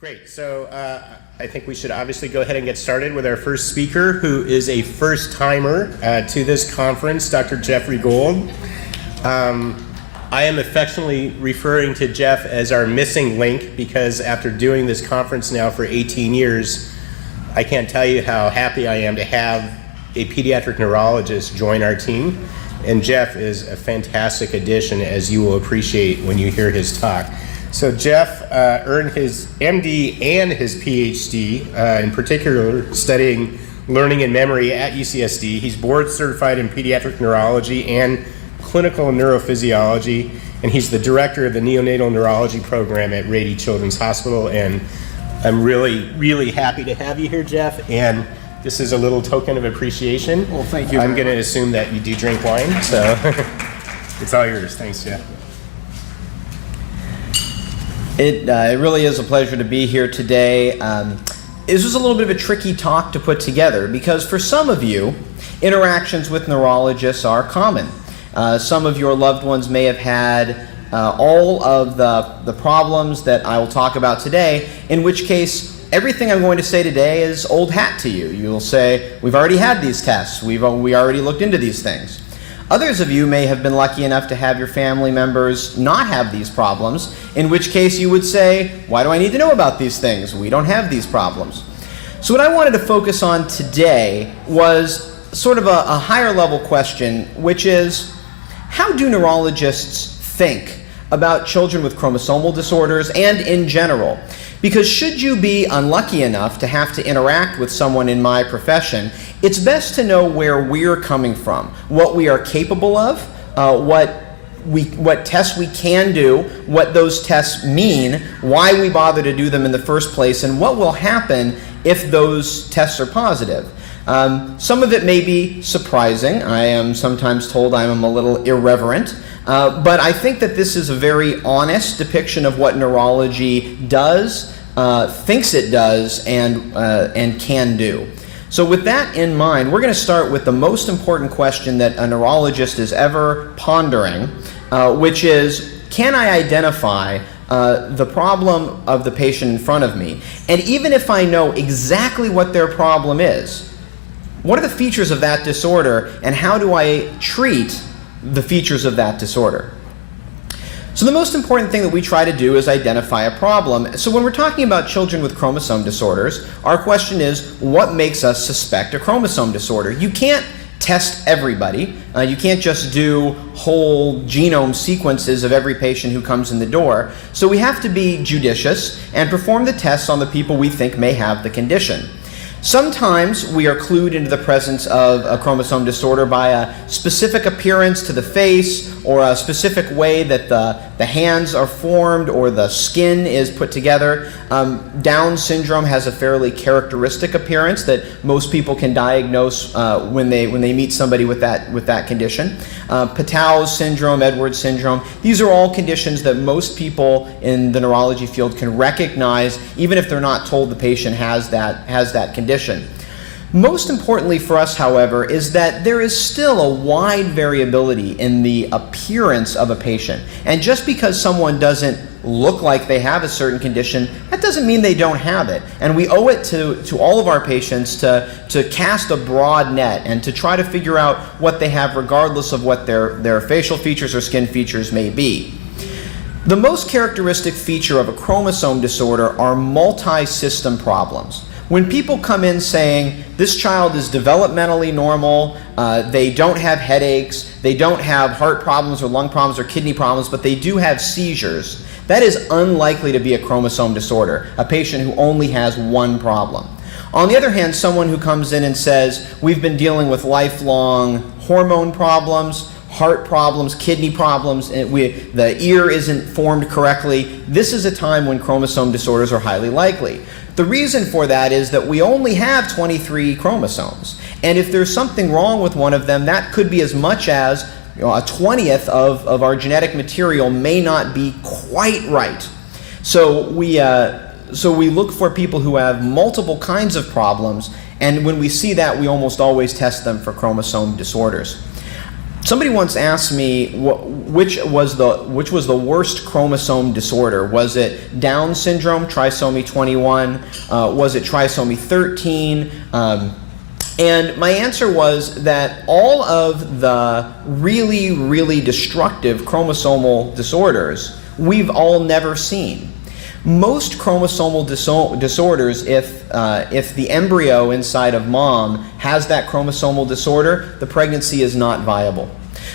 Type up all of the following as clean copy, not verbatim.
Great. So I think we should obviously go ahead and get started with our first speaker, who is a first-timer to this conference, Dr. Jeffrey Gold. I am affectionately referring to Jeff as our missing link because after doing this conference now for 18 years, I can't tell you how happy I am to have a pediatric neurologist join our team. And Jeff is a fantastic addition, as you will appreciate when you hear his talk. So Jeff earned his MD and his Ph.D., in particular studying learning and memory at UCSD. He's board certified in pediatric neurology and clinical neurophysiology, and he's the director of the neonatal neurology program at Rady Children's Hospital. And I'm really, really happy to have you here, Jeff. And this is a little token of appreciation. Well, thank you. I'm going to assume that you do drink wine, so it's all yours. Thanks, Jeff. It really is a pleasure to be here today. This was a little bit of a tricky talk to put together because for some of you, interactions with neurologists are common. Some of your loved ones may have had all of the problems that I will talk about today, in which case everything I'm going to say today is old hat to you. You'll say, we've already had these tests, we already looked into these things. Others of you may have been lucky enough to have your family members not have these problems, in which case you would say, why do I need to know about these things? We don't have these problems. So what I wanted to focus on today was sort of a higher level question, which is, how do neurologists think about children with chromosomal disorders and in general? Because should you be unlucky enough to have to interact with someone in my profession, it's best to know where we're coming from, what we are capable of, what tests we can do, what those tests mean, why we bother to do them in the first place, and what will happen if those tests are positive. Some of it may be surprising. I am sometimes told I am a little irreverent, but I think that this is a very honest depiction of what neurology does, thinks it does, and can do. So with that in mind, we're going to start with the most important question that a neurologist is ever pondering, which is, can I identify the problem of the patient in front of me? And even if I know exactly what their problem is, what are the features of that disorder, and how do I treat the features of that disorder? So the most important thing that we try to do is identify a problem. So when we're talking about children with chromosome disorders, our question is, what makes us suspect a chromosome disorder? You can't test everybody. You can't just do whole genome sequences of every patient who comes in the door. So we have to be judicious and perform the tests on the people we think may have the condition. Sometimes we are clued into the presence of a chromosome disorder by a specific appearance to the face, or a specific way that the hands are formed or the skin is put together. Down syndrome has a fairly characteristic appearance that most people can diagnose when they meet somebody with that condition. Patau's syndrome, Edwards syndrome, these are all conditions that most people in the neurology field can recognize, even if they're not told the patient has that condition. Most importantly for us, however, is that there is still a wide variability in the appearance of a patient. And just because someone doesn't look like they have a certain condition, that doesn't mean they don't have it. And we owe it to all of our patients to cast a broad net and to try to figure out what they have regardless of what their facial features or skin features may be. The most characteristic feature of a chromosome disorder are multi-system problems. When people come in saying, this child is developmentally normal, they don't have headaches, they don't have heart problems or lung problems or kidney problems, but they do have seizures, that is unlikely to be a chromosome disorder, a patient who only has one problem. On the other hand, someone who comes in and says, we've been dealing with lifelong hormone problems, heart problems, kidney problems, and the ear isn't formed correctly, this is a time when chromosome disorders are highly likely. The reason for that is that we only have 23 chromosomes. And if there's something wrong with one of them, that could be as much as a 20th of our genetic material may not be quite right. So we look for people who have multiple kinds of problems, and when we see that, we almost always test them for chromosome disorders. Somebody once asked me which was the worst chromosome disorder. Was it Down syndrome, trisomy 21? Was it trisomy 13? And my answer was that all of the really, really destructive chromosomal disorders we've all never seen. Most chromosomal disorders, if the embryo inside of mom has that chromosomal disorder, the pregnancy is not viable.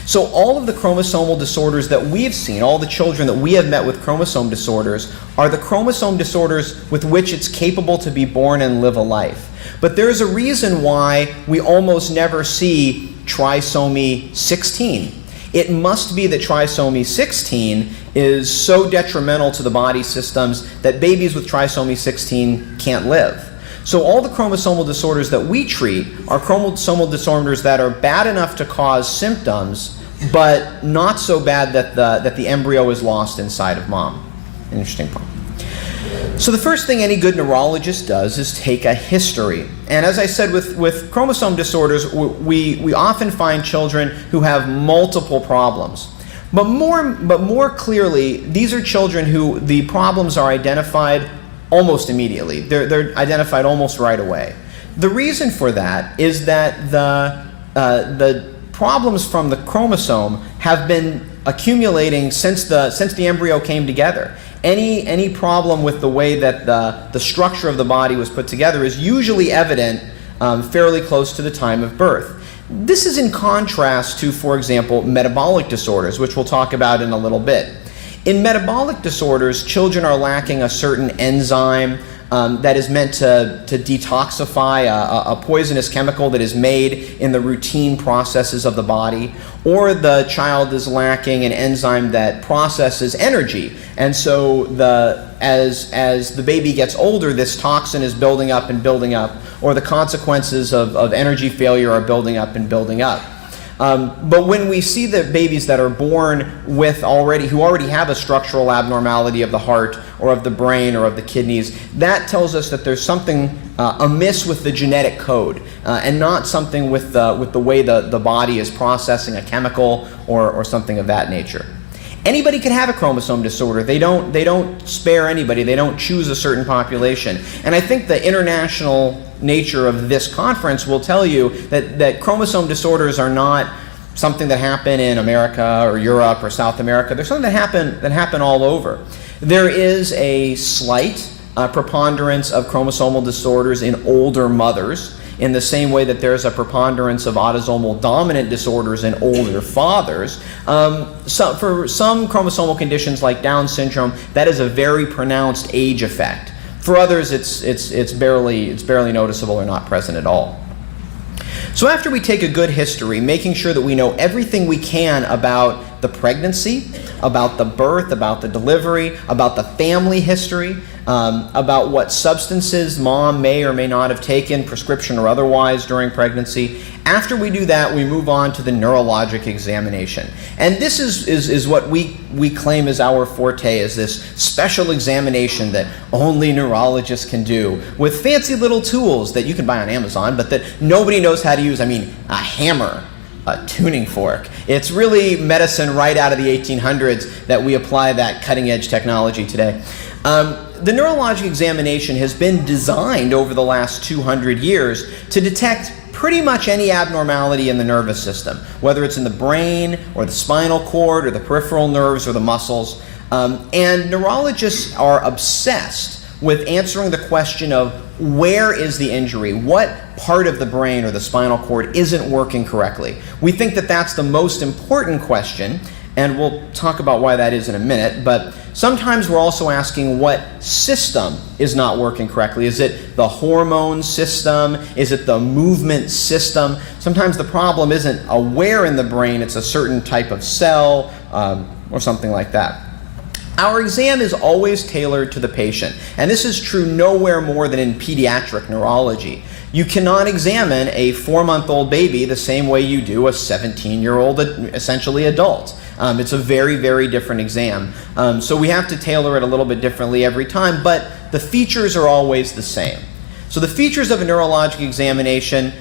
So all of the chromosomal disorders that we've seen, all the children that we have met with chromosome disorders, are the chromosome disorders with which it's capable to be born and live a life. But there's a reason why we almost never see trisomy 16. It must be that trisomy 16 is so detrimental to the body systems that babies with trisomy 16 can't live. So all the chromosomal disorders that we treat are chromosomal disorders that are bad enough to cause symptoms, but not so bad that the embryo is lost inside of mom. An interesting point. So the first thing any good neurologist does is take a history. And as I said, with chromosome disorders, we often find children who have multiple problems. But more clearly, these are children who the problems are identified almost immediately. They're identified almost right away. The reason for that is that the problems from the chromosome have been accumulating since the embryo came together. Any problem with the way that the structure of the body was put together is usually evident fairly close to the time of birth. This is in contrast to, for example, metabolic disorders, which we'll talk about in a little bit. In metabolic disorders, children are lacking a certain enzyme that is meant to detoxify a poisonous chemical that is made in the routine processes of the body, or the child is lacking an enzyme that processes energy, and so as the baby gets older, this toxin is building up and building up, or the consequences of energy failure are building up and building up. But when we see the babies that are born who already have a structural abnormality of the heart or of the brain or of the kidneys, that tells us that there's something amiss with the genetic code and not something with the way the body is processing a chemical or something of that nature. Anybody can have a chromosome disorder. They don't spare anybody. They don't choose a certain population. And I think the international nature of this conference will tell you that chromosome disorders are not something that happen in America or Europe or South America. They're something that happen all over. There is a slight preponderance of chromosomal disorders in older mothers, in the same way that there's a preponderance of autosomal dominant disorders in older fathers. So for some chromosomal conditions like Down syndrome, that is a very pronounced age effect. For others, it's barely noticeable or not present at all. So after we take a good history, making sure that we know everything we can about the pregnancy, about the birth, about the delivery, about the family history, about what substances mom may or may not have taken, prescription or otherwise, during pregnancy. After we do that, we move on to the neurologic examination. And this is what we claim is our forte, is this special examination that only neurologists can do with fancy little tools that you can buy on Amazon, but that nobody knows how to use. I mean, a hammer, a tuning fork. It's really medicine right out of the 1800s that we apply that cutting edge technology today. The neurologic examination has been designed over the last 200 years to detect pretty much any abnormality in the nervous system, whether it's in the brain or the spinal cord or the peripheral nerves or the muscles. And neurologists are obsessed with answering the question of where is the injury, what part of the brain or the spinal cord isn't working correctly. We think that that's the most important question, and we'll talk about why that is in a minute, but sometimes we're also asking what system is not working correctly. Is it the hormone system? Is it the movement system? Sometimes the problem isn't a where in the brain, it's a certain type of cell or something like that. Our exam is always tailored to the patient, and this is true nowhere more than in pediatric neurology. You cannot examine a 4-month-old baby the same way you do a 17-year-old, essentially adult. It's a very, very different exam. So we have to tailor it a little bit differently every time, but the features are always the same. So the features of a neurologic examination,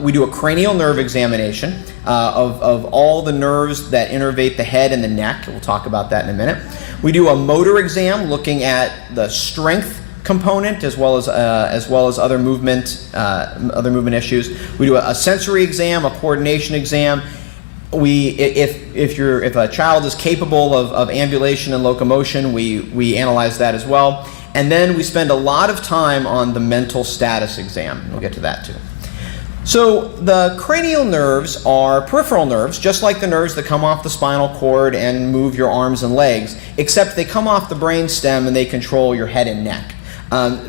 we do a cranial nerve examination of all the nerves that innervate the head and the neck. We'll talk about that in a minute. We do a motor exam looking at the strength component as well as other movement issues. We do a sensory exam, a coordination exam. If a child is capable of ambulation and locomotion, we analyze that as well. And then we spend a lot of time on the mental status exam. We'll get to that too. So the cranial nerves are peripheral nerves, just like the nerves that come off the spinal cord and move your arms and legs, except they come off the brain stem and they control your head and neck.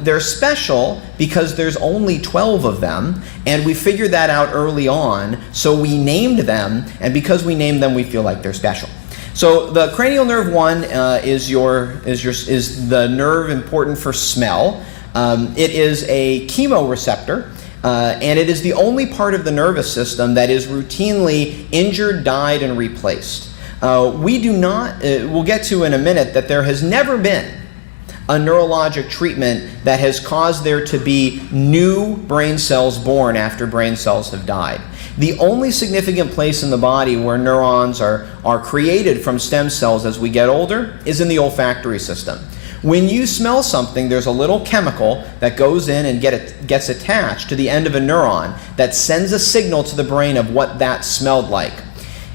They're special because there's only 12 of them, and we figured that out early on, so we named them, and because we named them, we feel like they're special. So the cranial nerve 1 is the nerve important for smell. It is a chemoreceptor, and it is the only part of the nervous system that is routinely injured, died, and replaced. We do not, we'll get to in a minute, that there has never been a neurologic treatment that has caused there to be new brain cells born after brain cells have died. The only significant place in the body where neurons are created from stem cells as we get older is in the olfactory system. When you smell something, there's a little chemical that goes in and gets attached to the end of a neuron that sends a signal to the brain of what that smelled like.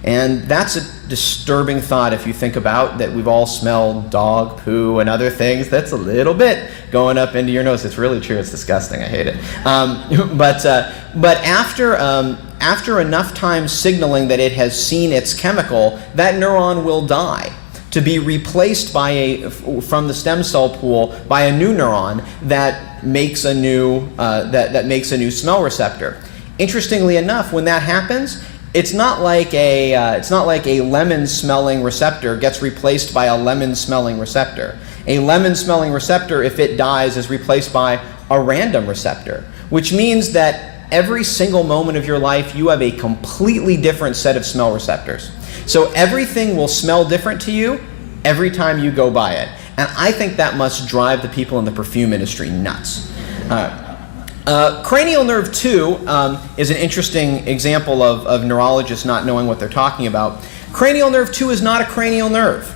And that's a disturbing thought if you think about that we've all smelled dog poo and other things. That's a little bit going up into your nose. It's really true. It's disgusting. I hate it. But after enough time signaling that it has seen its chemical, that neuron will die to be replaced from the stem cell pool by a new neuron that makes a new smell receptor. Interestingly enough, when that happens, it's not like a lemon-smelling receptor gets replaced by a lemon-smelling receptor. A lemon-smelling receptor, if it dies, is replaced by a random receptor, which means that every single moment of your life, you have a completely different set of smell receptors. So everything will smell different to you every time you go by it. And I think that must drive the people in the perfume industry nuts. Cranial nerve 2 is an interesting example of neurologists not knowing what they're talking about. Cranial nerve 2 is not a cranial nerve.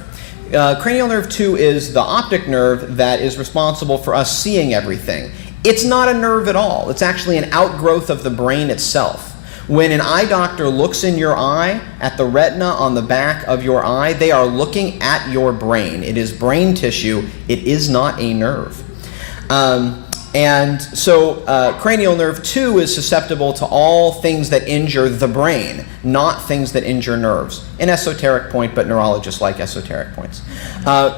Cranial nerve 2 is the optic nerve that is responsible for us seeing everything. It's not a nerve at all. It's actually an outgrowth of the brain itself. When an eye doctor looks in your eye, at the retina on the back of your eye, they are looking at your brain. It is brain tissue. It is not a nerve. And so cranial nerve 2 is susceptible to all things that injure the brain, not things that injure nerves. An esoteric point, but neurologists like esoteric points.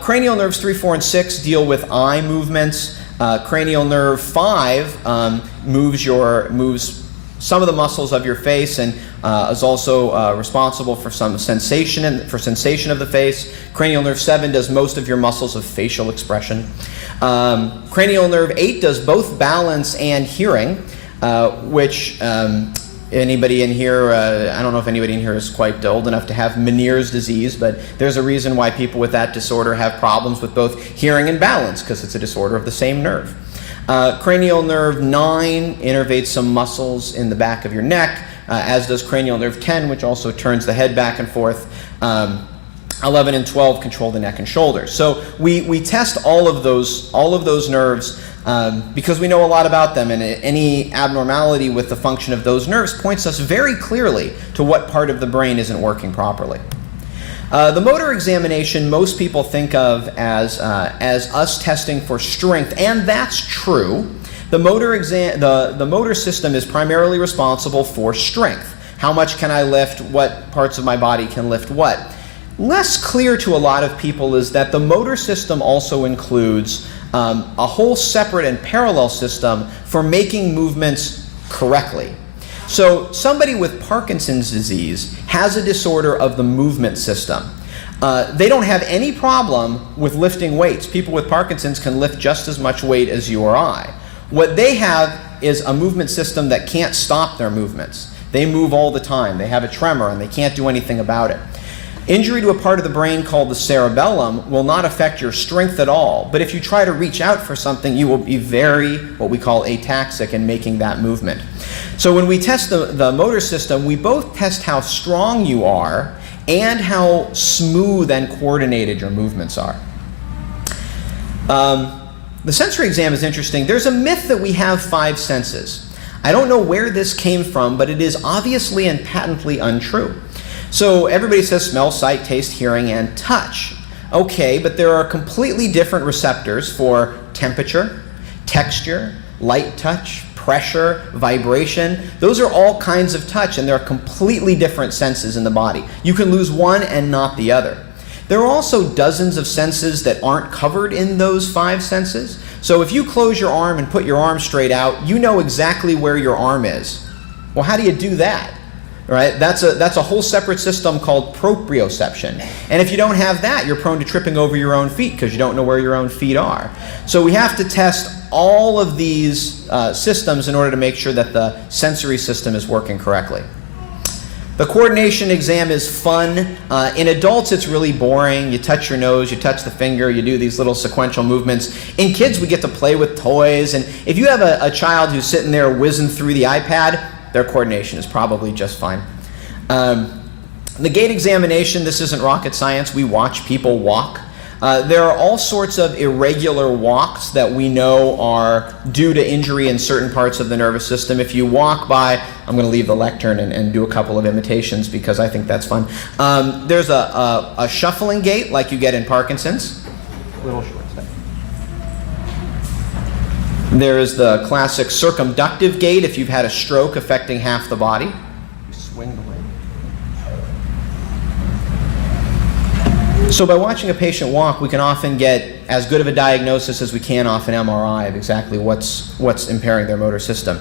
Cranial nerves 3, 4, and 6 deal with eye movements. Cranial nerve 5 moves some of the muscles of your face and is also responsible for some sensation of the face. Cranial nerve 7 does most of your muscles of facial expression. Cranial nerve 8 does both balance and hearing, which anybody in here, I don't know if anybody in here is quite old enough to have Meniere's disease, but there's a reason why people with that disorder have problems with both hearing and balance, because it's a disorder of the same nerve. Cranial nerve 9 innervates some muscles in the back of your neck, as does cranial nerve 10, which also turns the head back and forth. 11 and 12 control the neck and shoulders. So we test all of those nerves because we know a lot about them, and any abnormality with the function of those nerves points us very clearly to what part of the brain isn't working properly. The motor examination most people think of as us testing for strength, and that's true. The motor system is primarily responsible for strength. How much can I lift? What parts of my body can lift what? Less clear to a lot of people is that the motor system also includes a whole separate and parallel system for making movements correctly. So somebody with Parkinson's disease has a disorder of the movement system. They don't have any problem with lifting weights. People with Parkinson's can lift just as much weight as you or I. What they have is a movement system that can't stop their movements. They move all the time. They have a tremor and they can't do anything about it. Injury to a part of the brain called the cerebellum will not affect your strength at all, but if you try to reach out for something, you will be very, what we call ataxic in making that movement. So when we test the motor system, we both test how strong you are and how smooth and coordinated your movements are. The sensory exam is interesting. There's a myth that we have 5 senses. I don't know where this came from, but it is obviously and patently untrue. So everybody says smell, sight, taste, hearing, and touch. Okay, but there are completely different receptors for temperature, texture, light touch, pressure, vibration. Those are all kinds of touch, and there are completely different senses in the body. You can lose one and not the other. There are also dozens of senses that aren't covered in those 5 senses. So if you close your arm and put your arm straight out, you know exactly where your arm is. Well, how do you do that? Right? That's a whole separate system called proprioception. And if you don't have that, you're prone to tripping over your own feet because you don't know where your own feet are. So we have to test all of these systems in order to make sure that the sensory system is working correctly. The coordination exam is fun. In adults, it's really boring. You touch your nose, you touch the finger, you do these little sequential movements. In kids, we get to play with toys. And if you have a child who's sitting there whizzing through the iPad, their coordination is probably just fine. The gait examination, this isn't rocket science. We watch people walk. There are all sorts of irregular walks that we know are due to injury in certain parts of the nervous system. If you walk by, I'm going to leave the lectern and do a couple of imitations because I think that's fun. There's a shuffling gait like you get in Parkinson's. Little short step. There is the classic circumductive gait if you've had a stroke affecting half the body. You swing the leg. So by watching a patient walk, we can often get as good of a diagnosis as we can off an MRI of exactly what's impairing their motor system.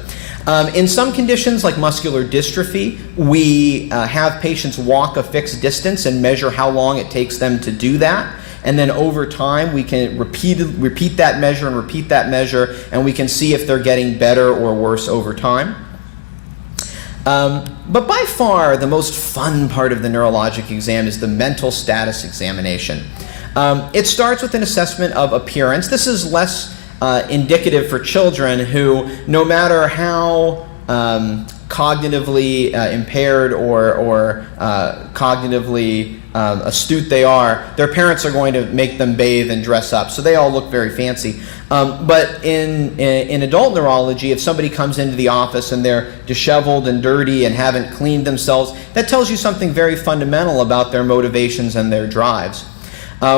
In some conditions like muscular dystrophy, we have patients walk a fixed distance and measure how long it takes them to do that. And then over time, we can repeat that measure and repeat that measure, and we can see if they're getting better or worse over time. But by far, the most fun part of the neurologic exam is the mental status examination. It starts with an assessment of appearance. This is less indicative for children who, no matter how cognitively impaired or cognitively astute they are, their parents are going to make them bathe and dress up. So they all look very fancy. But in adult neurology, if somebody comes into the office and they're disheveled and dirty and haven't cleaned themselves, that tells you something very fundamental about their motivations and their drives.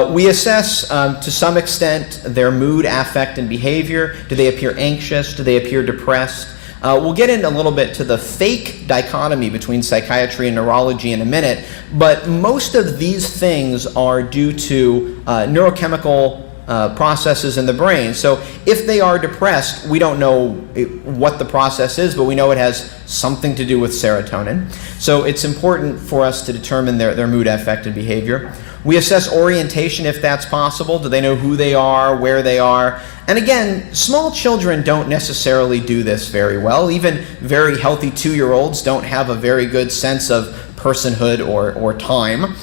We assess, to some extent, their mood, affect, and behavior. Do they appear anxious? Do they appear depressed? We'll get into a little bit to the fake dichotomy between psychiatry and neurology in a minute, but most of these things are due to neurochemical processes in the brain. So if they are depressed, we don't know what the process is, but we know it has something to do with serotonin. So it's important for us to determine their mood, affect, and behavior. We assess orientation if that's possible. Do they know who they are, where they are? And again, small children don't necessarily do this very well. Even very healthy 2-year-olds don't have a very good sense of personhood or time.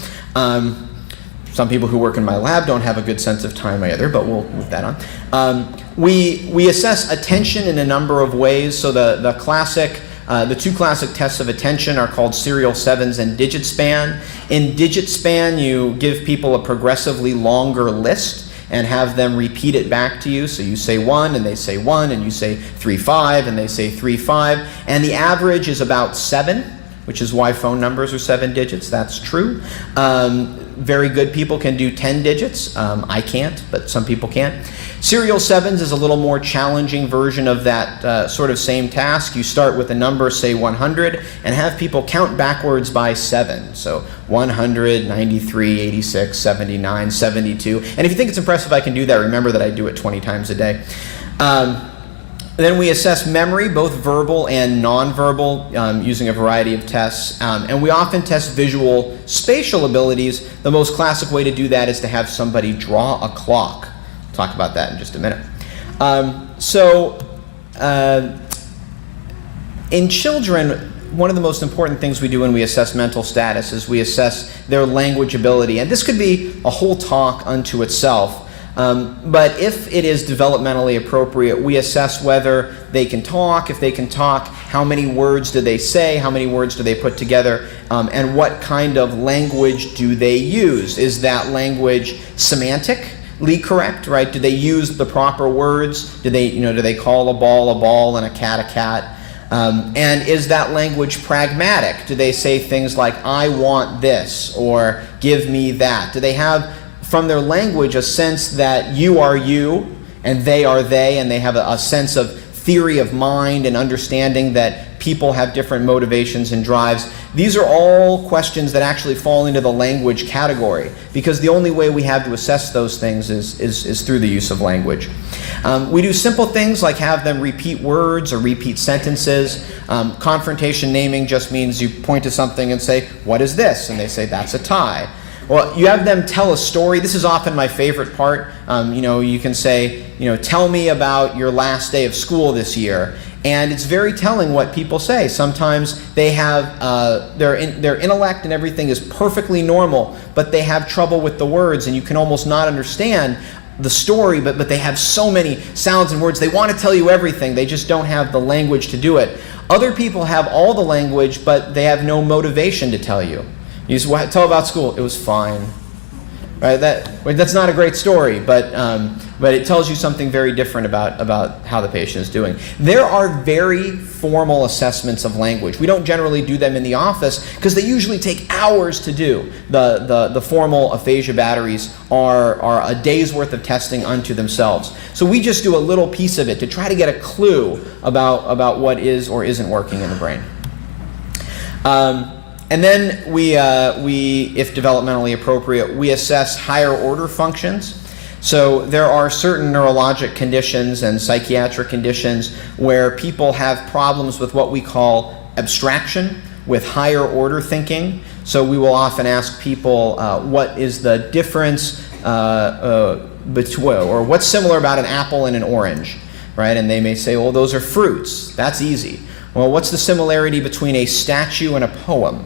Some people who work in my lab don't have a good sense of time either, but we'll move that on. We assess attention in a number of ways. So the two classic tests of attention are called serial 7s and digit span. In digit span, you give people a progressively longer list and have them repeat it back to you. So you say 1 and they say 1, and you say 3, 5 and they say 3, 5. And the average is about 7, which is why phone numbers are 7 digits. That's true. Very good people can do 10 digits. I can't, but some people can. Serial 7s is a little more challenging version of that sort of same task. You start with a number, say 100, and have people count backwards by 7. So 100, 93, 86, 79, 72. And if you think it's impressive I can do that, remember that I do it 20 times a day. Then we assess memory, both verbal and nonverbal, using a variety of tests. And we often test visual spatial abilities. The most classic way to do that is to have somebody draw a clock. We'll talk about that in just a minute. In children, one of the most important things we do when we assess mental status is we assess their language ability. And this could be a whole talk unto itself. But if it is developmentally appropriate, we assess whether they can talk. If they can talk, how many words do they say? How many words do they put together? And what kind of language do they use? Is that language semantically correct, right? Do they use the proper words? Do they call a ball and a cat? And is that language pragmatic? Do they say things like, I want this, or give me that? Do they have from their language a sense that you are you and they are they, and they have a sense of theory of mind and understanding that people have different motivations and drives? These are all questions that actually fall into the language category, because the only way we have to assess those things is through the use of language. We do simple things like have them repeat words or repeat sentences. Confrontation naming just means you point to something and say, what is this? And they say, that's a tie. Well, you have them tell a story. This is often my favorite part. You can say, tell me about your last day of school this year. And it's very telling what people say. Sometimes they have, their intellect and everything is perfectly normal, but they have trouble with the words, and you can almost not understand the story, but they have so many sounds and words. They want to tell you everything. They just don't have the language to do it. Other people have all the language, but they have no motivation to tell you. You just tell about school. It was fine, right? That's not a great story, but it tells you something very different about how the patient is doing. There are very formal assessments of language. We don't generally do them in the office because they usually take hours to do. The formal aphasia batteries are a day's worth of testing unto themselves. So we just do a little piece of it to try to get a clue about what is or isn't working in the brain. And then we, if developmentally appropriate, we assess higher order functions. So there are certain neurologic conditions and psychiatric conditions where people have problems with what we call abstraction, with higher order thinking. So we will often ask people, what is the difference between, or what's similar about an apple and an orange, right? And they may say, well, those are fruits. That's easy. Well, what's the similarity between a statue and a poem?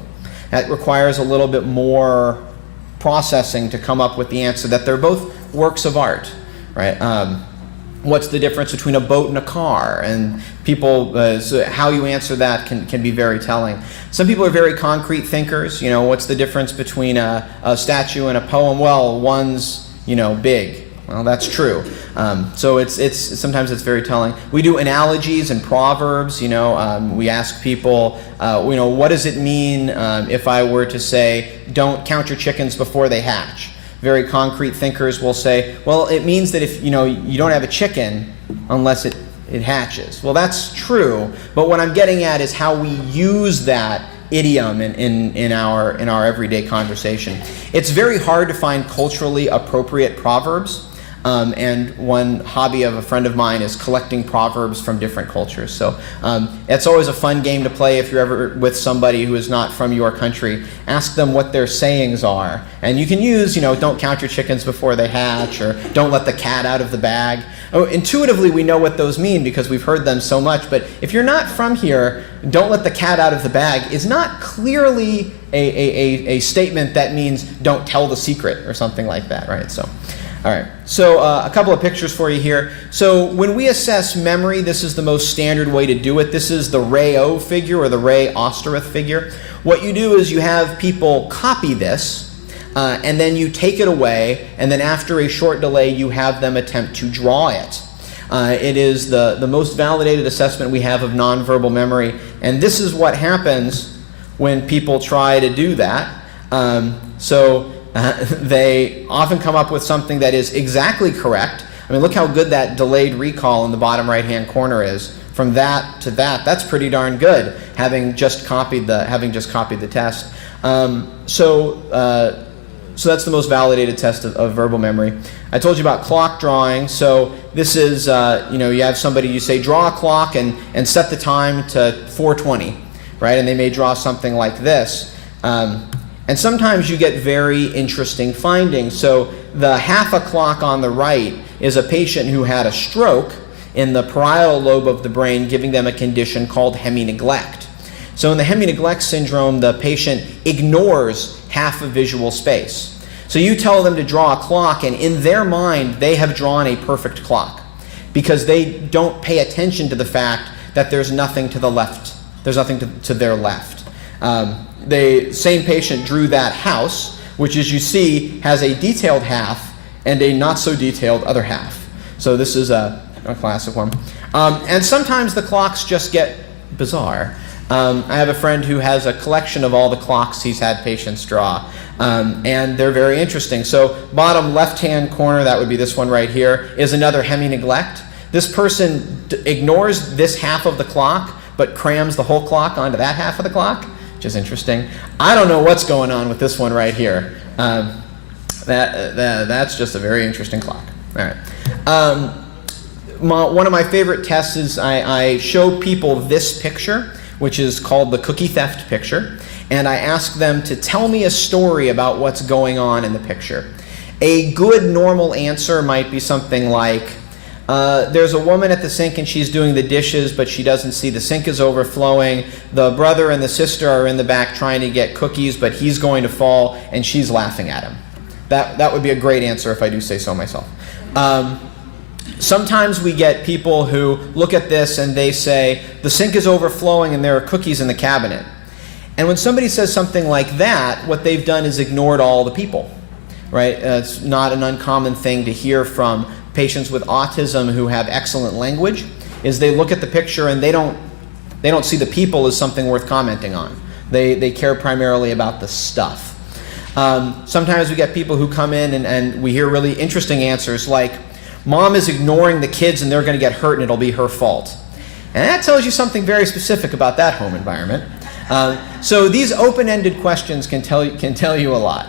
That requires a little bit more processing to come up with the answer that they're both works of art, right? What's the difference between a boat and a car? And people, so how you answer that can be very telling. Some people are very concrete thinkers. What's the difference between a statue and a poem? Well, one's, big. Well, that's true. So it's sometimes it's very telling. We do analogies and proverbs. We ask people, what does it mean if I were to say, don't count your chickens before they hatch? Very concrete thinkers will say, well, it means that if you don't have a chicken unless it hatches. Well, that's true. But what I'm getting at is how we use that idiom in our everyday conversation. It's very hard to find culturally appropriate proverbs. And one hobby of a friend of mine is collecting proverbs from different cultures. So it's always a fun game to play if you're ever with somebody who is not from your country. Ask them what their sayings are. And you can use, don't count your chickens before they hatch, or don't let the cat out of the bag. Oh, intuitively, we know what those mean because we've heard them so much. But if you're not from here, don't let the cat out of the bag is not clearly a statement that means don't tell the secret or something like that, right? So. All right, so a couple of pictures for you here. So when we assess memory, this is the most standard way to do it. This is the Ray-O figure, or the Ray-Osterith figure. What you do is you have people copy this, and then you take it away, and then after a short delay, you have them attempt to draw it. It is the most validated assessment we have of nonverbal memory, and this is what happens when people try to do that. They often come up with something that is exactly correct. I mean, look how good that delayed recall in the bottom right-hand corner is. From that to that, that's pretty darn good, having just copied the test. So that's the most validated test of verbal memory. I told you about clock drawing. So this is, you have somebody, you say, draw a clock and set the time to 4:20, right? And they may draw something like this. And sometimes you get very interesting findings. So the half a clock on the right is a patient who had a stroke in the parietal lobe of the brain, giving them a condition called hemi-neglect. So in the hemi-neglect syndrome, the patient ignores half of visual space. So you tell them to draw a clock, and in their mind, they have drawn a perfect clock because they don't pay attention to the fact that there's nothing to the left. There's nothing to their left. The same patient drew that house, which, as you see, has a detailed half and a not-so-detailed other half. So this is a classic one. And sometimes the clocks just get bizarre. I have a friend who has a collection of all the clocks he's had patients draw, and they're very interesting. So bottom left-hand corner, that would be this one right here, is another hemi-neglect. This person ignores this half of the clock, but crams the whole clock onto that half of the clock, which is interesting. I don't know what's going on with this one right here. That's just a very interesting clock. All right. One of my favorite tests is I show people this picture, which is called the cookie theft picture, and I ask them to tell me a story about what's going on in the picture. A good normal answer might be something like, there's a woman at the sink and she's doing the dishes, but she doesn't see the sink is overflowing. The brother and the sister are in the back trying to get cookies, but he's going to fall and she's laughing at him. That would be a great answer if I do say so myself. Sometimes we get people who look at this and they say, the sink is overflowing and there are cookies in the cabinet. And when somebody says something like that, what they've done is ignored all the people, right? It's not an uncommon thing to hear from patients with autism who have excellent language, is they look at the picture and they don't see the people as something worth commenting on. They care primarily about the stuff. Sometimes we get people who come in and we hear really interesting answers like, Mom is ignoring the kids and they're going to get hurt and it'll be her fault. And that tells you something very specific about that home environment. So these open-ended questions can tell you a lot.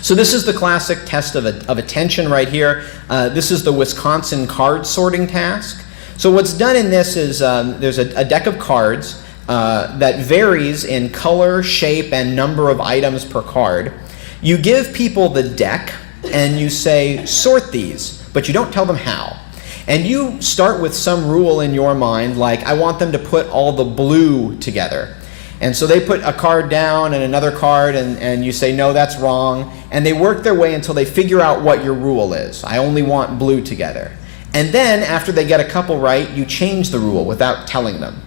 So this is the classic test of attention right here. This is the Wisconsin card sorting task. So what's done in this is there's a deck of cards that varies in color, shape, and number of items per card. You give people the deck and you say, sort these, but you don't tell them how. And you start with some rule in your mind, like, I want them to put all the blue together. And so they put a card down and another card, and you say, no, that's wrong. And they work their way until they figure out what your rule is. I only want blue together. And then, after they get a couple right, you change the rule without telling them.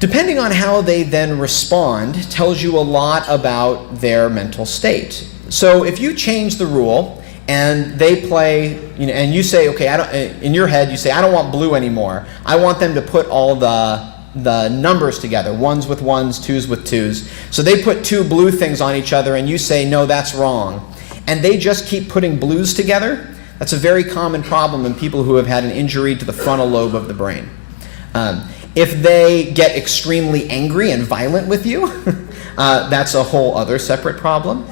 Depending on how they then respond tells you a lot about their mental state. So if you change the rule and they play, and you say, okay, in your head you say, I don't want blue anymore. I want them to put all the numbers together, ones with ones, twos with twos. So they put two blue things on each other and you say, no, that's wrong. And they just keep putting blues together. That's a very common problem in people who have had an injury to the frontal lobe of the brain. If they get extremely angry and violent with you, that's a whole other separate problem.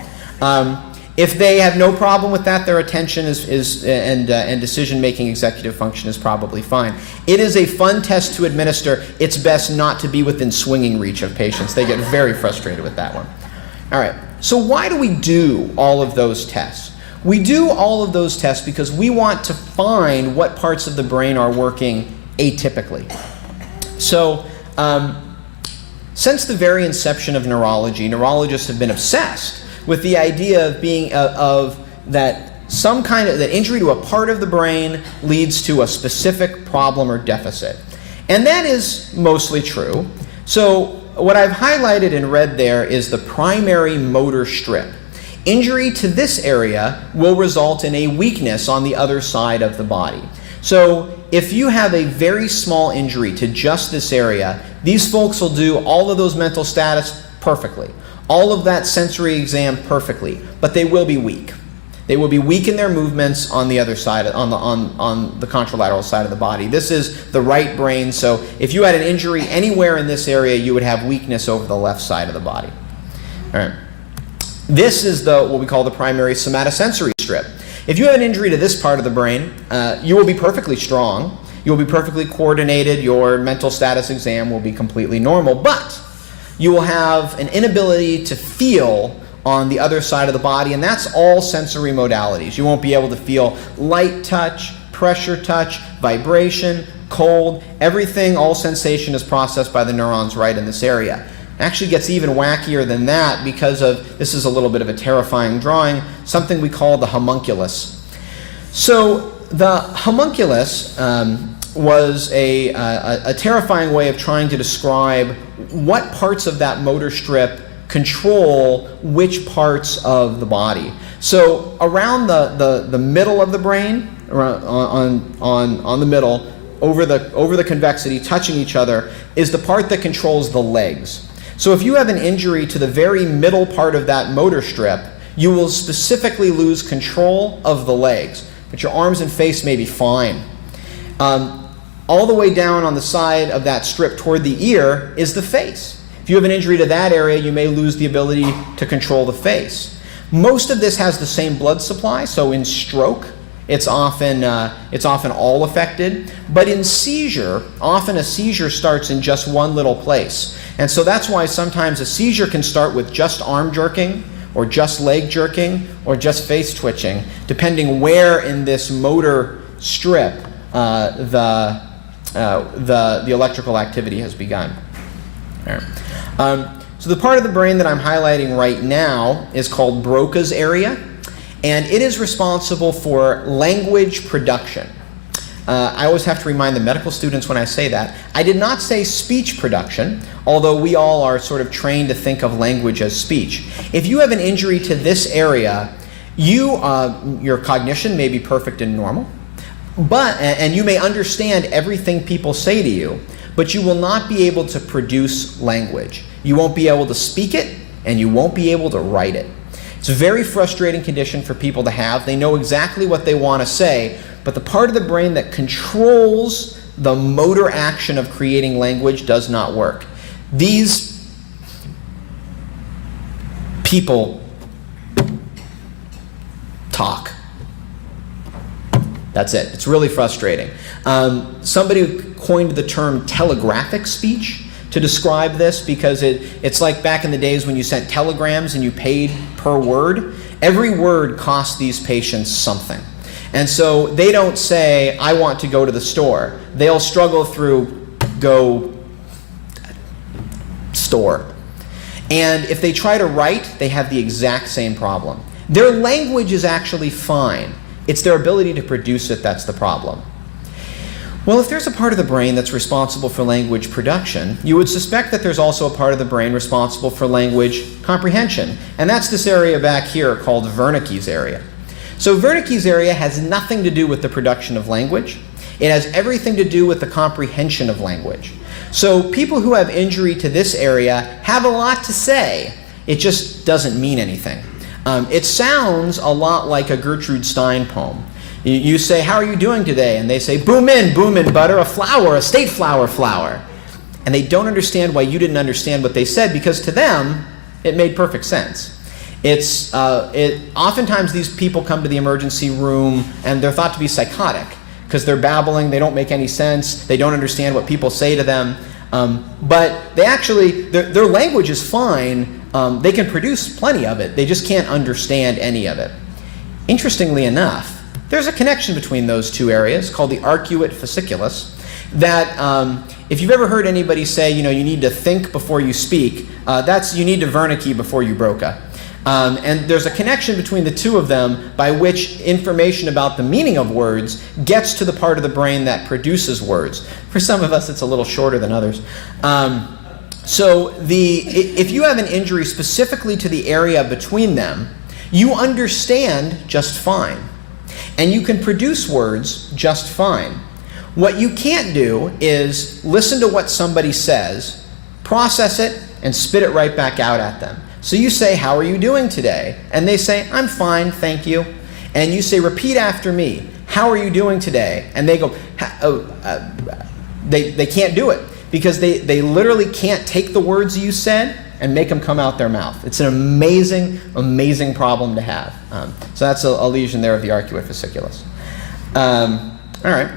If they have no problem with that, their attention and decision-making executive function is probably fine. It is a fun test to administer. It's best not to be within swinging reach of patients. They get very frustrated with that one. All right, so why do we do all of those tests? We do all of those tests because we want to find what parts of the brain are working atypically. So, since the very inception of neurology, neurologists have been obsessed with the idea of being that some kind of injury to a part of the brain leads to a specific problem or deficit. And that is mostly true. So what I've highlighted in red there is the primary motor strip. Injury to this area will result in a weakness on the other side of the body. So if you have a very small injury to just this area, these folks will do all of those mental status perfectly, all of that sensory exam perfectly, but they will be weak. They will be weak in their movements on the other side, on the contralateral side of the body. This is the right brain, so if you had an injury anywhere in this area, you would have weakness over the left side of the body. All right. This is what we call the primary somatosensory strip. If you have an injury to this part of the brain, you will be perfectly strong, you will be perfectly coordinated, your mental status exam will be completely normal, but you will have an inability to feel on the other side of the body, and that's all sensory modalities. You won't be able to feel light touch, pressure touch, vibration, cold, everything, all sensation is processed by the neurons right in this area. It actually gets even wackier than that because of, this is a little bit of a terrifying drawing, something we call the homunculus. So the homunculus was a terrifying way of trying to describe what parts of that motor strip control which parts of the body. So around the middle of the brain, around, on the middle, over the convexity, touching each other, is the part that controls the legs. So if you have an injury to the very middle part of that motor strip, you will specifically lose control of the legs, but your arms and face may be fine. All the way down on the side of that strip toward the ear is the face. If you have an injury to that area, you may lose the ability to control the face. Most of this has the same blood supply, so in stroke, it's often all affected. But in seizure, often a seizure starts in just one little place. And so that's why sometimes a seizure can start with just arm jerking, or just leg jerking, or just face twitching, depending where in this motor strip the electrical activity has begun. All right. So the part of the brain that I'm highlighting right now is called Broca's area, and it is responsible for language production. I always have to remind the medical students when I say that. I did not say speech production, although we all are sort of trained to think of language as speech. If you have an injury to this area, your cognition may be perfect and normal, and you may understand everything people say to you, but you will not be able to produce language. You won't be able to speak it, and you won't be able to write it. It's a very frustrating condition for people to have. They know exactly what they want to say, but the part of the brain that controls the motor action of creating language does not work. These people talk. That's it. It's really frustrating. Somebody coined the term telegraphic speech to describe this because it's like back in the days when you sent telegrams and you paid per word. Every word cost these patients something. And so they don't say, I want to go to the store. They'll struggle through go store. And if they try to write, they have the exact same problem. Their language is actually fine. It's their ability to produce it that's the problem. Well, if there's a part of the brain that's responsible for language production, you would suspect that there's also a part of the brain responsible for language comprehension. And that's this area back here called Wernicke's area. So Wernicke's area has nothing to do with the production of language. It has everything to do with the comprehension of language. So people who have injury to this area have a lot to say. It just doesn't mean anything. It sounds a lot like a Gertrude Stein poem. You say, how are you doing today? And they say, boom in, butter, a flower, a state flower, flower. And they don't understand why you didn't understand what they said, because to them, it made perfect sense. Oftentimes these people come to the emergency room and they're thought to be psychotic because they're babbling, they don't make any sense, they don't understand what people say to them. But they actually, their language is fine. They can produce plenty of it. They just can't understand any of it. Interestingly enough, there's a connection between those two areas called the arcuate fasciculus that if you've ever heard anybody say, you need to think before you speak, you need to Wernicke before you Broca. And there's a connection between the two of them by which information about the meaning of words gets to the part of the brain that produces words. For some of us, it's a little shorter than others. If you have an injury specifically to the area between them, you understand just fine. And you can produce words just fine. What you can't do is listen to what somebody says, process it, and spit it right back out at them. So you say, how are you doing today? And they say, I'm fine, thank you. And you say, repeat after me, how are you doing today? And they go, they can't do it because they literally can't take the words you said and make them come out their mouth. It's an amazing, amazing problem to have. So that's a lesion there of the arcuate fasciculus. All right.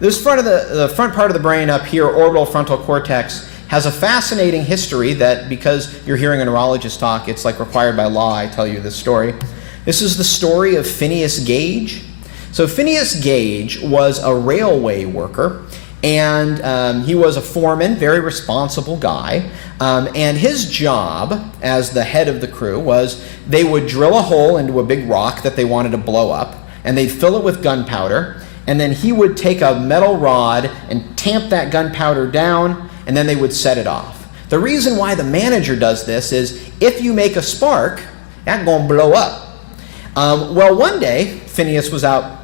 This the front part of the brain up here, orbital frontal cortex, has a fascinating history that, because you're hearing a neurologist talk, it's like required by law I tell you this story. This is the story of Phineas Gage. So Phineas Gage was a railway worker And he was a foreman, very responsible guy. And his job as the head of the crew was they would drill a hole into a big rock that they wanted to blow up, and they'd fill it with gunpowder, and then he would take a metal rod and tamp that gunpowder down, and then they would set it off. The reason why the manager does this is if you make a spark, that's going to blow up. Well, one day, Phineas was out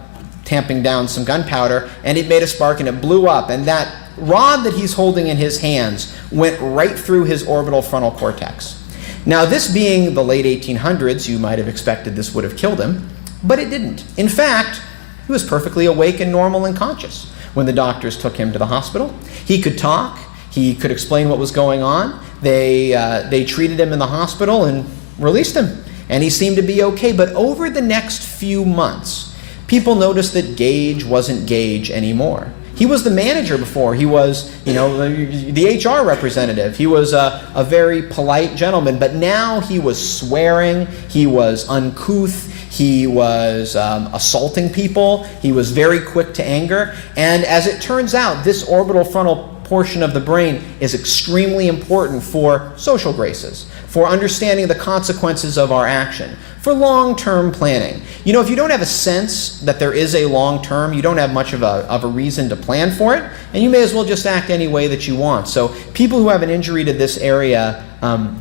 tamping down some gunpowder, and it made a spark, and it blew up, and that rod that he's holding in his hands went right through his orbital frontal cortex. Now, this being the late 1800s, you might have expected this would have killed him, but it didn't. In fact, he was perfectly awake and normal and conscious when the doctors took him to the hospital. He could talk. He could explain what was going on. They treated him in the hospital and released him, and he seemed to be okay. But over the next few months, people noticed that Gage wasn't Gage anymore. He was the manager before. He was, the HR representative. He was a very polite gentleman, but now he was swearing. He was uncouth. He was assaulting people. He was very quick to anger. And as it turns out, this orbital frontal portion of the brain is extremely important for social graces, for understanding the consequences of our action, for long-term planning. If you don't have a sense that there is a long-term, you don't have much of a reason to plan for it, and you may as well just act any way that you want. So people who have an injury to this area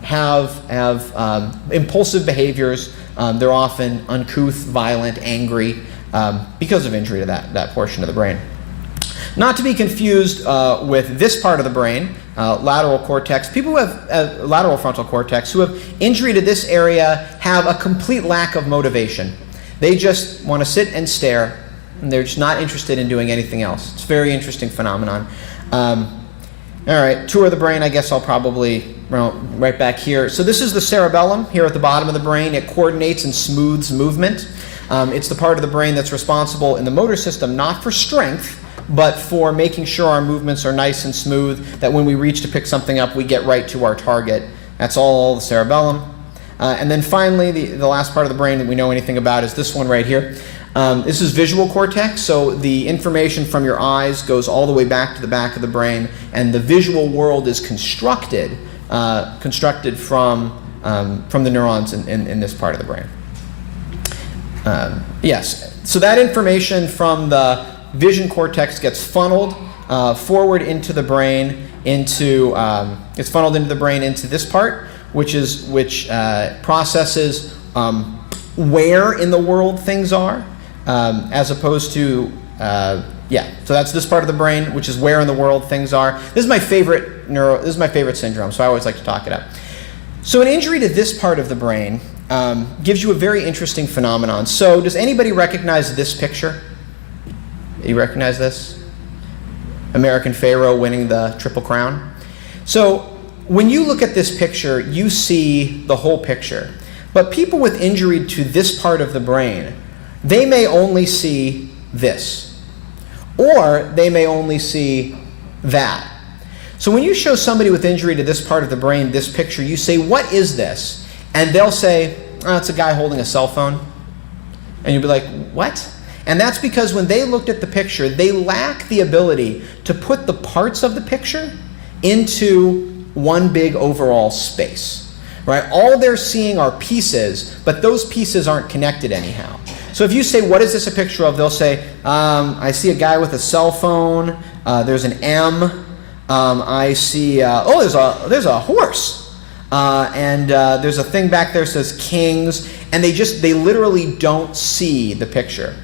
have impulsive behaviors. They're often uncouth, violent, angry because of injury to that portion of the brain. Not to be confused with this part of the brain, lateral cortex. People who have lateral frontal cortex who have injury to this area have a complete lack of motivation. They just want to sit and stare, and they're just not interested in doing anything else. It's a very interesting phenomenon. All right, tour of the brain, I guess I'll probably right back here. So this is the cerebellum here at the bottom of the brain. It coordinates and smooths movement. It's the part of the brain that's responsible in the motor system, not for strength, but for making sure our movements are nice and smooth, that when we reach to pick something up, we get right to our target. That's all the cerebellum. And then finally, the last part of the brain that we know anything about is this one right here. This is visual cortex, so the information from your eyes goes all the way back to the back of the brain, and the visual world is constructed from the neurons in this part of the brain. Yes, so that information from the vision cortex gets funneled forward into the brain, it's funneled into the brain into this part, which processes where in the world things are, as opposed to so that's this part of the brain, which is where in the world things are. This is my favorite syndrome, so I always like to talk it up. So an injury to this part of the brain gives you a very interesting phenomenon. So does anybody recognize this picture? You recognize this? American Pharaoh winning the Triple Crown. So when you look at this picture, you see the whole picture. But people with injury to this part of the brain, they may only see this, or they may only see that. So when you show somebody with injury to this part of the brain this picture, you say, "What is this?" And they'll say, "Oh, it's a guy holding a cell phone." And you'll be like, "What?" And that's because when they looked at the picture, they lack the ability to put the parts of the picture into one big overall space, right? All they're seeing are pieces, but those pieces aren't connected anyhow. So if you say, "What is this a picture of?" They'll say, "I see a guy with a cell phone. There's an M. I see, there's a horse. And there's a thing back there that says Kings." And they literally don't see the picture.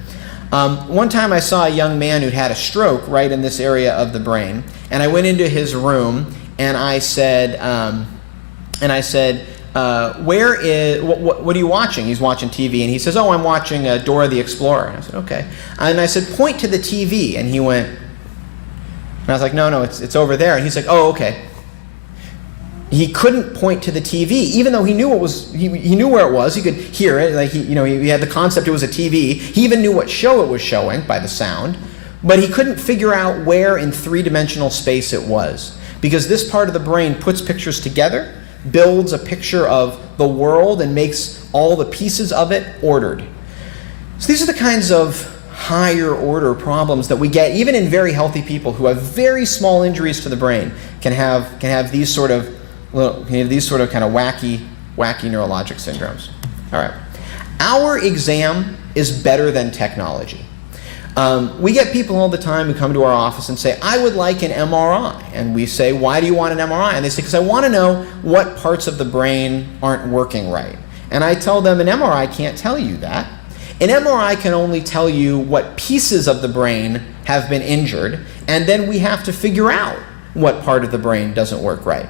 One time I saw a young man who'd had a stroke right in this area of the brain, and I went into his room and I said, what are you watching? He's watching TV, and he says, "Oh, I'm watching Dora the Explorer." And I said, "Okay." And I said, "Point to the TV," and he went, and I was like, "No, it's over there." And he's like, "Oh, okay." He couldn't point to the TV, even though he knew he knew where it was. He could hear it. Like he had the concept it was a TV. He even knew what show it was showing by the sound, but he couldn't figure out where in three-dimensional space it was, because this part of the brain puts pictures together, builds a picture of the world, and makes all the pieces of it ordered. So these are the kinds of higher order problems that we get even in very healthy people who have very small injuries to the brain can have these sort of kind of wacky neurologic syndromes. All right. Our exam is better than technology. We get people all the time who come to our office and say, I would like an MRI. And we say, why do you want an MRI? And they say, because I want to know what parts of the brain aren't working right. And I tell them, an MRI can't tell you that. An MRI can only tell you what pieces of the brain have been injured, and then we have to figure out what part of the brain doesn't work right.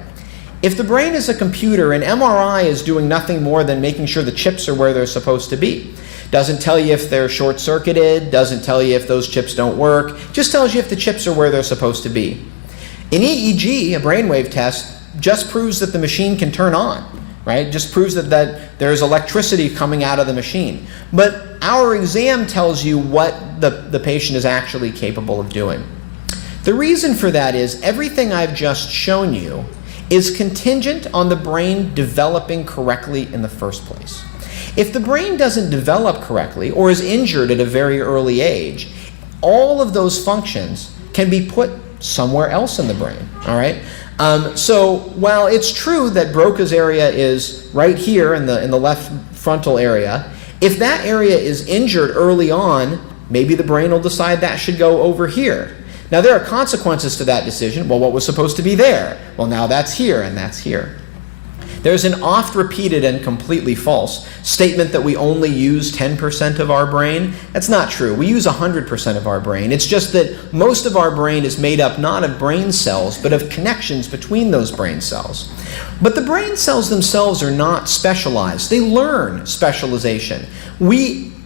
If the brain is a computer, an MRI is doing nothing more than making sure the chips are where they're supposed to be. Doesn't tell you if they're short-circuited, doesn't tell you if those chips don't work, just tells you if the chips are where they're supposed to be. An EEG, a brainwave test, just proves that the machine can turn on, right? Just proves that there's electricity coming out of the machine. But our exam tells you what the patient is actually capable of doing. The reason for that is everything I've just shown you is contingent on the brain developing correctly in the first place. If the brain doesn't develop correctly or is injured at a very early age, all of those functions can be put somewhere else in the brain, all right? So while it's true that Broca's area is right here in the left frontal area, if that area is injured early on, maybe the brain will decide that should go over here. Now there are consequences to that decision. Well, what was supposed to be there? Well, now that's here and that's here. There's an oft-repeated and completely false statement that we only use 10% of our brain. That's not true. We use 100% of our brain. It's just that most of our brain is made up not of brain cells, but of connections between those brain cells. But the brain cells themselves are not specialized. They learn specialization.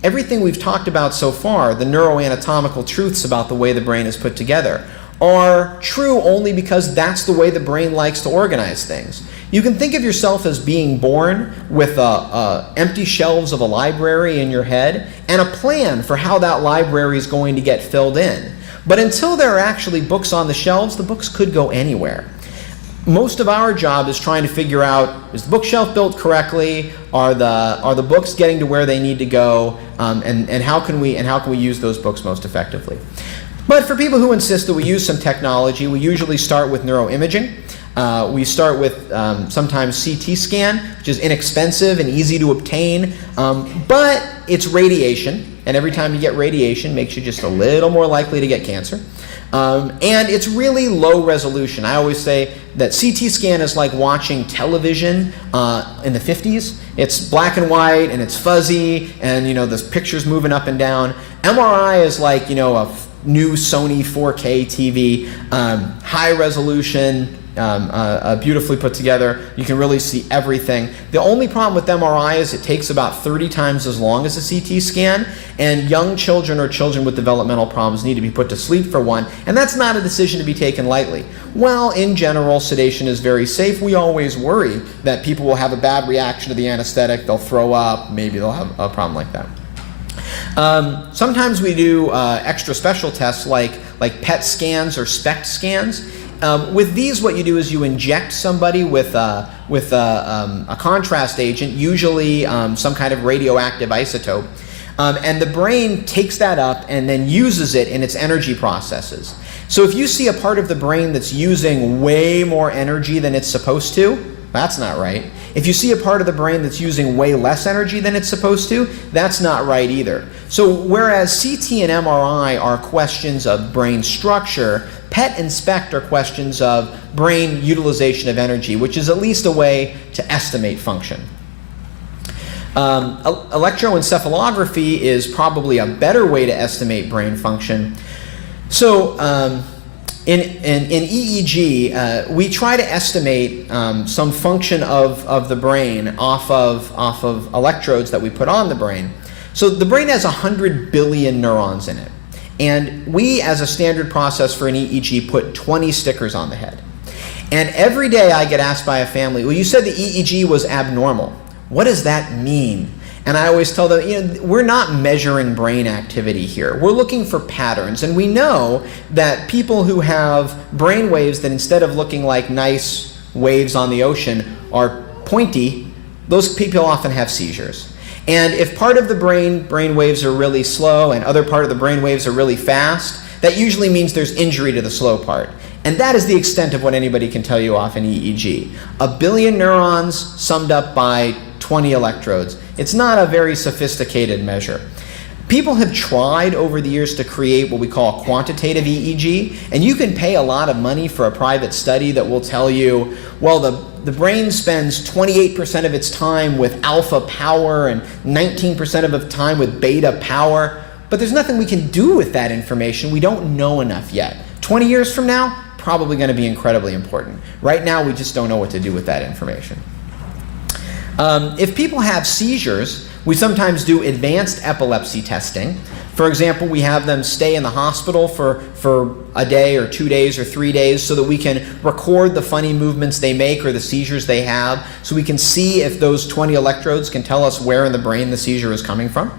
Everything we've talked about so far, the neuroanatomical truths about the way the brain is put together, are true only because that's the way the brain likes to organize things. You can think of yourself as being born with empty shelves of a library in your head and a plan for how that library is going to get filled in. But until there are actually books on the shelves, the books could go anywhere. Most of our job is trying to figure out, is the bookshelf built correctly? Are the books getting to where they need to go? And how can we use those books most effectively? But for people who insist that we use some technology, we usually start with neuroimaging. We start with sometimes CT scan, which is inexpensive and easy to obtain, but it's radiation, and every time you get radiation makes you just a little more likely to get cancer. And it's really low resolution. I always say that CT scan is like watching television in the 50s. It's black and white and it's fuzzy and the picture's moving up and down. MRI is like a new Sony 4K TV, high resolution, beautifully put together. You can really see everything. The only problem with MRI is it takes about 30 times as long as a CT scan, and young children or children with developmental problems need to be put to sleep for one, and that's not a decision to be taken lightly. While in general sedation is very safe, we always worry that people will have a bad reaction to the anesthetic, they'll throw up, maybe they'll have a problem like that. Sometimes we do extra special tests like PET scans or SPECT scans. With these, what you do is you inject somebody with a contrast agent, usually some kind of radioactive isotope, and the brain takes that up and then uses it in its energy processes. So if you see a part of the brain that's using way more energy than it's supposed to, that's not right. If you see a part of the brain that's using way less energy than it's supposed to, that's not right either. So whereas CT and MRI are questions of brain structure, PET and SPECT are questions of brain utilization of energy, which is at least a way to estimate function. Electroencephalography is probably a better way to estimate brain function. So in EEG, we try to estimate some function of the brain off of electrodes that we put on the brain. So the brain has 100 billion neurons in it. And we, as a standard process for an EEG, put 20 stickers on the head. And every day I get asked by a family, well, you said the EEG was abnormal. What does that mean? And I always tell them, we're not measuring brain activity here. We're looking for patterns. And we know that people who have brain waves that instead of looking like nice waves on the ocean are pointy, those people often have seizures. And if part of the brain waves are really slow and other part of the brain waves are really fast, that usually means there's injury to the slow part. And that is the extent of what anybody can tell you off an EEG. 1 billion neurons summed up by 20 electrodes. It's not a very sophisticated measure. People have tried over the years to create what we call a quantitative EEG, and you can pay a lot of money for a private study that will tell you, well, the brain spends 28% of its time with alpha power and 19% of its time with beta power, but there's nothing we can do with that information. We don't know enough yet. 20 years from now, probably going to be incredibly important. Right now, we just don't know what to do with that information. If people have seizures, we sometimes do advanced epilepsy testing. For example, we have them stay in the hospital for a day or 2 days or 3 days so that we can record the funny movements they make or the seizures they have, so we can see if those 20 electrodes can tell us where in the brain the seizure is coming from.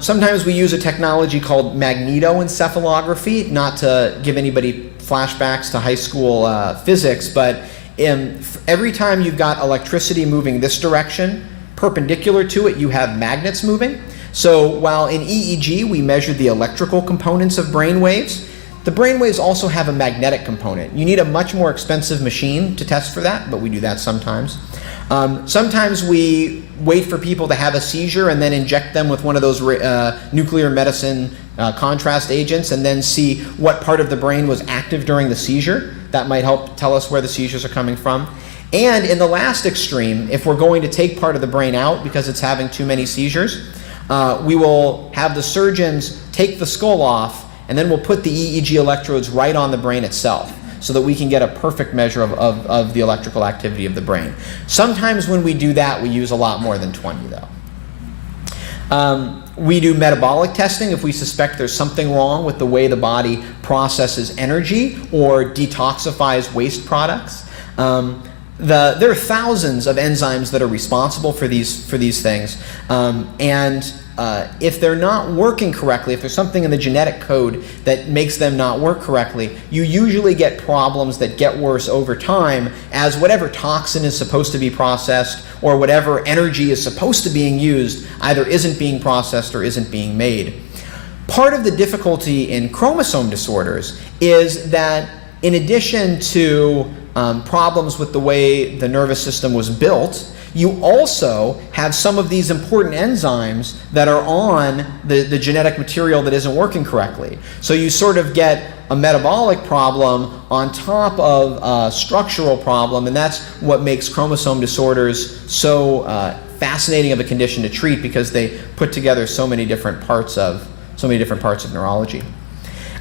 Sometimes we use a technology called magnetoencephalography, not to give anybody flashbacks to high school physics, but every time you've got electricity moving this direction, perpendicular to it, you have magnets moving. So while in EEG we measure the electrical components of brain waves, the brain waves also have a magnetic component. You need a much more expensive machine to test for that, but we do that sometimes. Sometimes we wait for people to have a seizure and then inject them with one of those nuclear medicine contrast agents and then see what part of the brain was active during the seizure. That might help tell us where the seizures are coming from. And in the last extreme, if we're going to take part of the brain out because it's having too many seizures, we will have the surgeons take the skull off, and then we'll put the EEG electrodes right on the brain itself so that we can get a perfect measure of the electrical activity of the brain. Sometimes when we do that, we use a lot more than 20, though. We do metabolic testing if we suspect there's something wrong with the way the body processes energy or detoxifies waste products. There are thousands of enzymes that are responsible for these things, and if they're not working correctly, if there's something in the genetic code that makes them not work correctly, you usually get problems that get worse over time as whatever toxin is supposed to be processed or whatever energy is supposed to be used either isn't being processed or isn't being made. Part of the difficulty in chromosome disorders is that in addition to problems with the way the nervous system was built, you also have some of these important enzymes that are on the genetic material that isn't working correctly. So you sort of get a metabolic problem on top of a structural problem, and that's what makes chromosome disorders so fascinating of a condition to treat, because they put together so many different parts of neurology.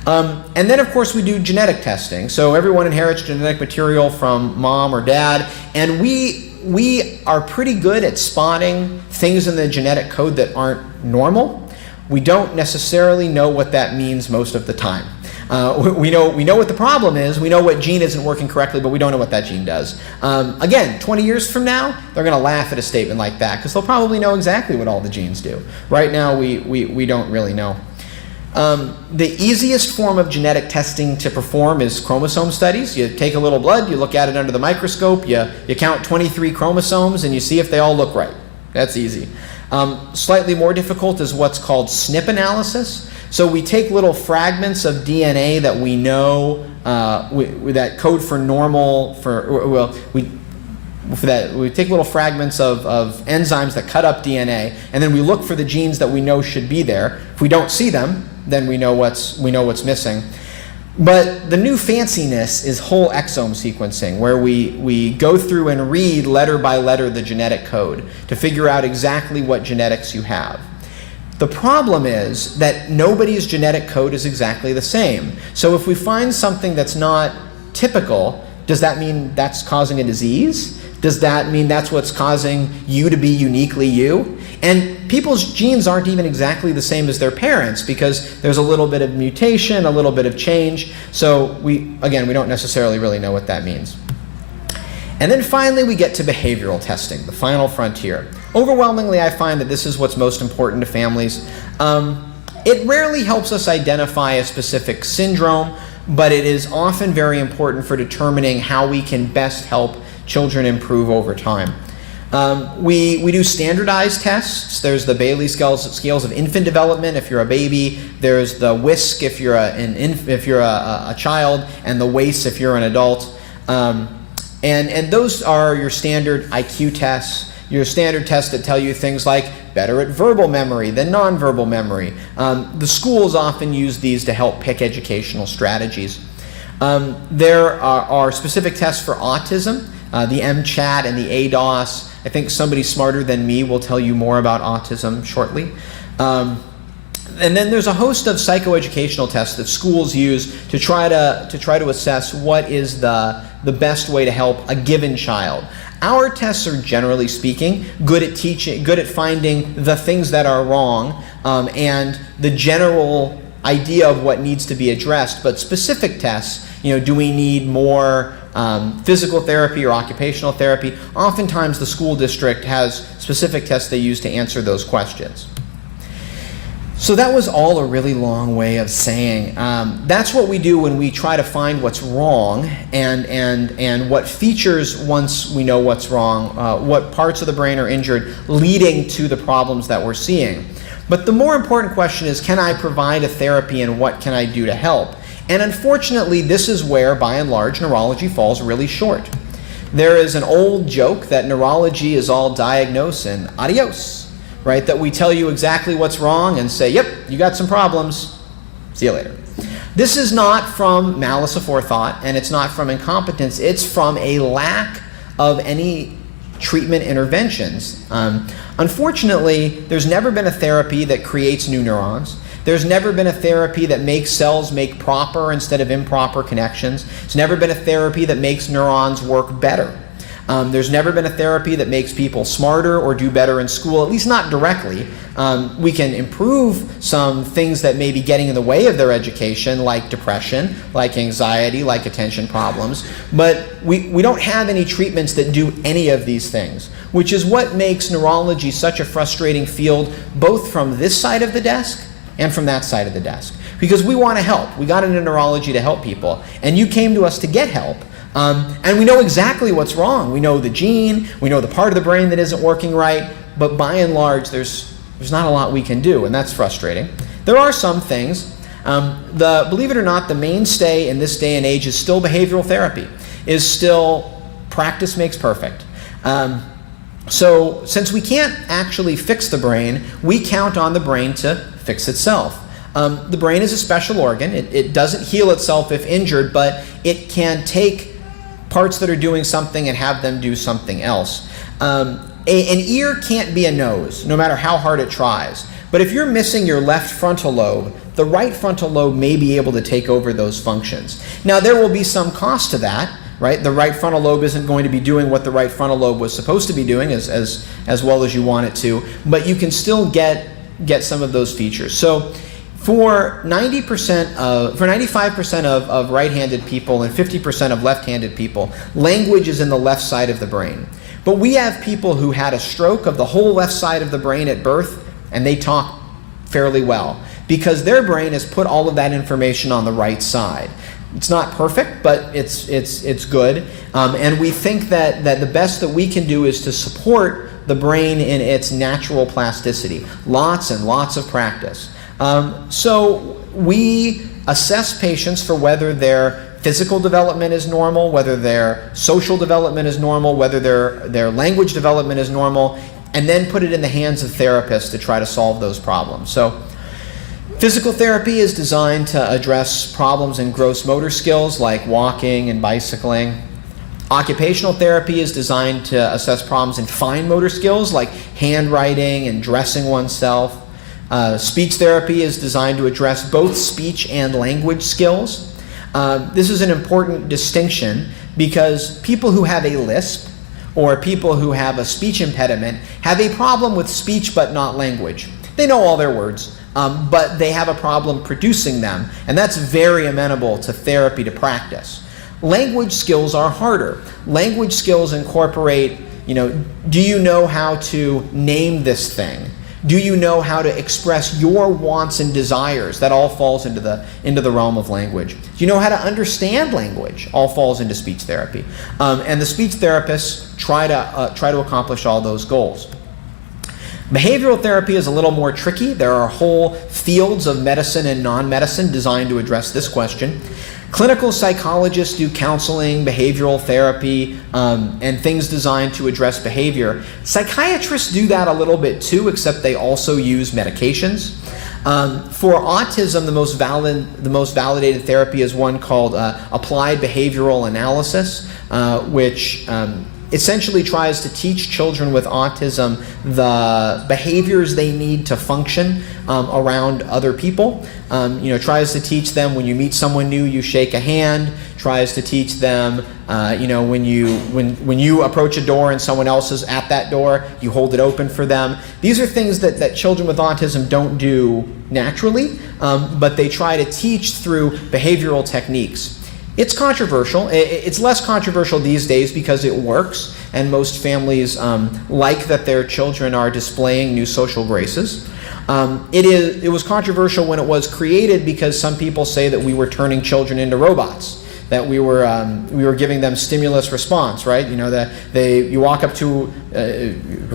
And then, of course, we do genetic testing. So everyone inherits genetic material from mom or dad, and we are pretty good at spotting things in the genetic code that aren't normal. We don't necessarily know what that means most of the time. We know what the problem is. We know what gene isn't working correctly, but we don't know what that gene does. Again, 20 years from now, they're going to laugh at a statement like that because they'll probably know exactly what all the genes do. Right now, we don't really know. The easiest form of genetic testing to perform is chromosome studies. You take a little blood, you look at it under the microscope, you count 23 chromosomes, and you see if they all look right. That's easy. Slightly more difficult is what's called SNP analysis. So we take little fragments of DNA that we know that code for normal, we take little fragments of enzymes that cut up DNA, and then we look for the genes that we know should be there. If we don't see them, then we know what's missing. But the new fanciness is whole exome sequencing, where we go through and read letter by letter the genetic code to figure out exactly what genetics you have. The problem is that nobody's genetic code is exactly the same. So if we find something that's not typical, does that mean that's causing a disease? Does that mean that's what's causing you to be uniquely you? And people's genes aren't even exactly the same as their parents because there's a little bit of mutation, a little bit of change. So we don't necessarily really know what that means. And then finally, we get to behavioral testing, the final frontier. Overwhelmingly, I find that this is what's most important to families. It rarely helps us identify a specific syndrome, but it is often very important for determining how we can best help children improve over time. We do standardized tests. There's the Bailey scales of infant development if you're a baby. There's the WISC if you're a child, and the WACE if you're an adult. And those are your standard IQ tests, your standard tests that tell you things like better at verbal memory than nonverbal memory. The schools often use these to help pick educational strategies. There are specific tests for autism, the MCHAT and the ADOS. I think somebody smarter than me will tell you more about autism shortly. And then there's a host of psychoeducational tests that schools use to try to assess what is the best way to help a given child. Our tests are, generally speaking, good at finding the things that are wrong and the general idea of what needs to be addressed. But specific tests, do we need more physical therapy or occupational therapy? Oftentimes the school district has specific tests they use to answer those questions. So that was all a really long way of saying that's what we do when we try to find what's wrong and what features, once we know what's wrong, what parts of the brain are injured, leading to the problems that we're seeing. But the more important question is, can I provide a therapy and what can I do to help? And unfortunately, this is where, by and large, neurology falls really short. There is an old joke that neurology is all diagnose and adios, right? That we tell you exactly what's wrong and say, yep, you got some problems, see you later. This is not from malice aforethought, and it's not from incompetence. It's from a lack of any treatment interventions. Unfortunately, there's never been a therapy that creates new neurons. There's never been a therapy that makes cells make proper instead of improper connections. There's never been a therapy that makes neurons work better. There's never been a therapy that makes people smarter or do better in school, at least not directly. We can improve some things that may be getting in the way of their education, like depression, like anxiety, like attention problems. But we don't have any treatments that do any of these things, which is what makes neurology such a frustrating field, both from this side of the desk and from that side of the desk. Because we want to help. We got into neurology to help people. And you came to us to get help. And we know exactly what's wrong. We know the gene, we know the part of the brain that isn't working right, but by and large, there's not a lot we can do, and that's frustrating. There are some things. Believe it or not, the mainstay in this day and age is still behavioral therapy, is still practice makes perfect. So since we can't actually fix the brain, we count on the brain to fix itself. The brain is a special organ. It doesn't heal itself if injured, but it can take parts that are doing something and have them do something else. An ear can't be a nose, no matter how hard it tries. But if you're missing your left frontal lobe, the right frontal lobe may be able to take over those functions. Now, there will be some cost to that, right? The right frontal lobe isn't going to be doing what the right frontal lobe was supposed to be doing as well as you want it to, but you can still get some of those features. So for 95% of right-handed people and 50% of left-handed people, language is in the left side of the brain. But we have people who had a stroke of the whole left side of the brain at birth, and they talk fairly well because their brain has put all of that information on the right side. It's not perfect, but it's good. And we think that the best that we can do is to support the brain in its natural plasticity. Lots and lots of practice. So we assess patients for whether their physical development is normal, whether their social development is normal, whether their language development is normal, and then put it in the hands of therapists to try to solve those problems. So physical therapy is designed to address problems in gross motor skills like walking and bicycling. Occupational therapy is designed to assess problems in fine motor skills like handwriting and dressing oneself. Speech therapy is designed to address both speech and language skills. This is an important distinction because people who have a lisp or people who have a speech impediment have a problem with speech but not language. They know all their words, but they have a problem producing them, and that's very amenable to therapy to practice. Language skills are harder. Language skills incorporate, do you know how to name this thing? Do you know how to express your wants and desires? That all falls into the realm of language. Do you know how to understand language? All falls into speech therapy. And the speech therapists try to accomplish all those goals. Behavioral therapy is a little more tricky. There are whole fields of medicine and non-medicine designed to address this question. Clinical psychologists do counseling, behavioral therapy, and things designed to address behavior. Psychiatrists do that a little bit too, except they also use medications. For autism, the most validated therapy is one called applied behavioral analysis, which essentially tries to teach children with autism the behaviors they need to function around other people. Tries to teach them when you meet someone new, you shake a hand. Tries to teach them, when you approach a door and someone else is at that door, you hold it open for them. These are things that children with autism don't do naturally, but they try to teach through behavioral techniques. It's controversial. It's less controversial these days because it works, and most families like that their children are displaying new social graces. It was controversial when it was created because some people say that we were turning children into robots, that we were giving them stimulus response, right? You walk up to,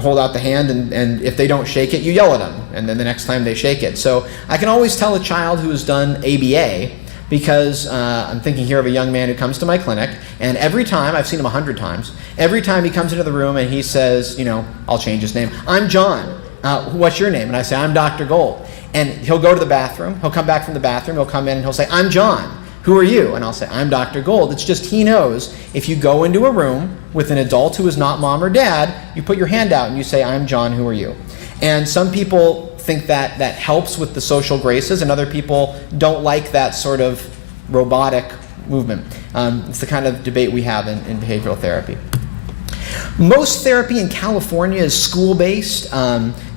hold out the hand, and if they don't shake it, you yell at them, and then the next time they shake it. So I can always tell a child who has done ABA, because I'm thinking here of a young man who comes to my clinic, and every time, I've seen him 100 times, every time he comes into the room and he says, I'll change his name, "I'm John. What's your name?" And I say, "I'm Dr. Gold." And he'll go to the bathroom, he'll come back from the bathroom, he'll come in and he'll say, "I'm John. Who are you?" And I'll say, "I'm Dr. Gold." It's just he knows if you go into a room with an adult who is not mom or dad, you put your hand out and you say, "I'm John, who are you?" And some people think that helps with the social graces, and other people don't like that sort of robotic movement. It's the kind of debate we have in behavioral therapy. Most therapy in California is school-based.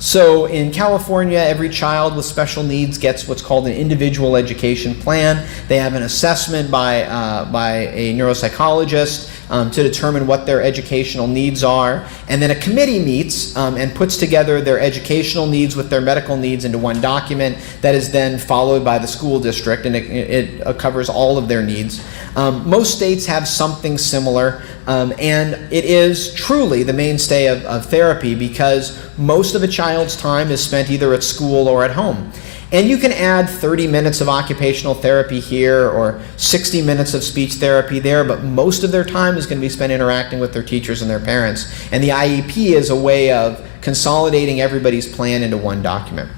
So in California, every child with special needs gets what's called an individual education plan. They have an assessment by a neuropsychologist to determine what their educational needs are. And then a committee meets and puts together their educational needs with their medical needs into one document that is then followed by the school district, and it covers all of their needs. Most states have something similar, and it is truly the mainstay of therapy because most of a child's time is spent either at school or at home. And you can add 30 minutes of occupational therapy here or 60 minutes of speech therapy there, but most of their time is going to be spent interacting with their teachers and their parents. And the IEP is a way of consolidating everybody's plan into one document.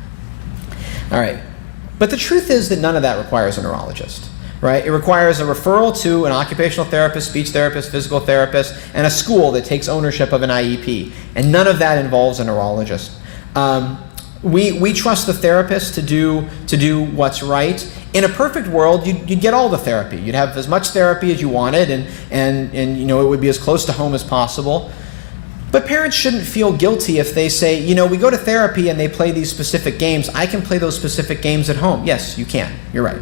All right. But the truth is that none of that requires a neurologist. Right? It requires a referral to an occupational therapist, speech therapist, physical therapist, and a school that takes ownership of an IEP. And none of that involves a neurologist. We trust the therapist to do what's right. In a perfect world, you'd get all the therapy. You'd have as much therapy as you wanted, and it would be as close to home as possible. But parents shouldn't feel guilty if they say, we go to therapy and they play these specific games. I can play those specific games at home. Yes, you can. You're right.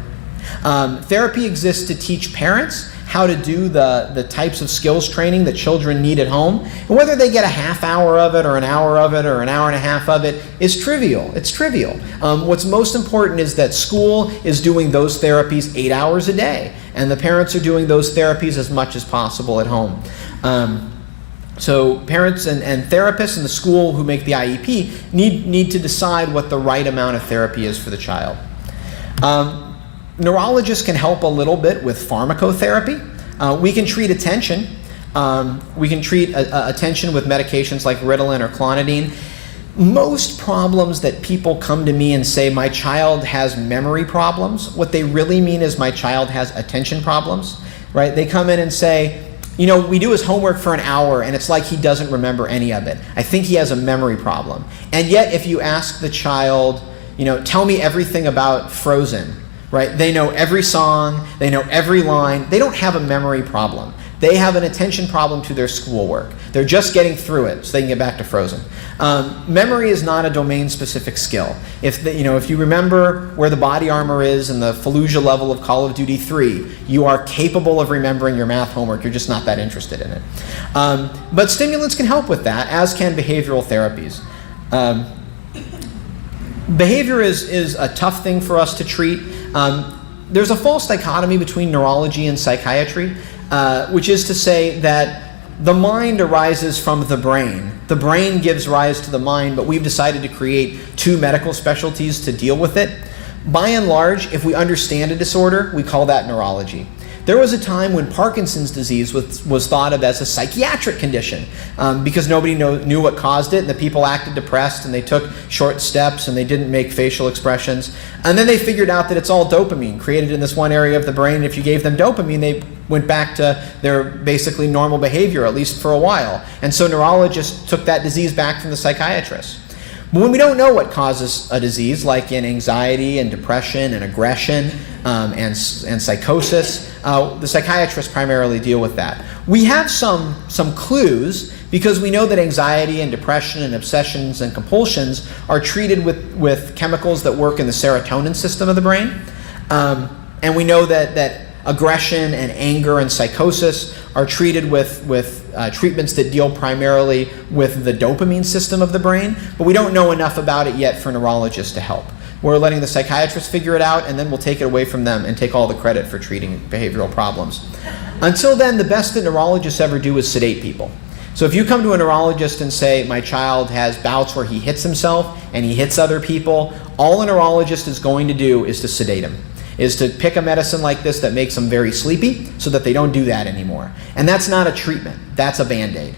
Therapy exists to teach parents how to do the types of skills training that children need at home. And whether they get a half hour of it or an hour of it or an hour and a half of it is trivial. It's trivial. What's most important is that school is doing those therapies 8 hours a day, and the parents are doing those therapies as much as possible at home. So parents and therapists and the school who make the IEP need to decide what the right amount of therapy is for the child. Neurologists can help a little bit with pharmacotherapy. We can treat attention. We can treat attention with medications like Ritalin or Clonidine. Most problems that people come to me and say, my child has memory problems, what they really mean is my child has attention problems, right? They come in and say, we do his homework for an hour and it's like he doesn't remember any of it. I think he has a memory problem. And yet if you ask the child, tell me everything about Frozen, right? They know every song, they know every line. They don't have a memory problem. They have an attention problem to their schoolwork. They're just getting through it so they can get back to Frozen. Memory is not a domain-specific skill. If you remember where the body armor is in the Fallujah level of Call of Duty 3, you are capable of remembering your math homework. You're just not that interested in it. But stimulants can help with that, as can behavioral therapies. Behavior is a tough thing for us to treat. There's a false dichotomy between neurology and psychiatry, which is to say that the mind arises from the brain. The brain gives rise to the mind, but we've decided to create two medical specialties to deal with it. By and large, if we understand a disorder, we call that neurology. There was a time when Parkinson's disease was thought of as a psychiatric condition because nobody knew what caused it, and the people acted depressed, and they took short steps, and they didn't make facial expressions. And then they figured out that it's all dopamine created in this one area of the brain. If you gave them dopamine, they went back to their basically normal behavior, at least for a while. And so neurologists took that disease back from the psychiatrists. But when we don't know what causes a disease, like in anxiety and depression and aggression and psychosis, the psychiatrists primarily deal with that. We have some clues because we know that anxiety and depression and obsessions and compulsions are treated with chemicals that work in the serotonin system of the brain. And we know that aggression and anger and psychosis are treated with treatments that deal primarily with the dopamine system of the brain, but we don't know enough about it yet for neurologists to help. We're letting the psychiatrists figure it out, and then we'll take it away from them and take all the credit for treating behavioral problems. Until then, the best that neurologists ever do is sedate people. So if you come to a neurologist and say, my child has bouts where he hits himself and he hits other people, all a neurologist is going to do is to sedate him, is to pick a medicine like this that makes them very sleepy so that they don't do that anymore. And that's not a treatment, that's a Band-Aid.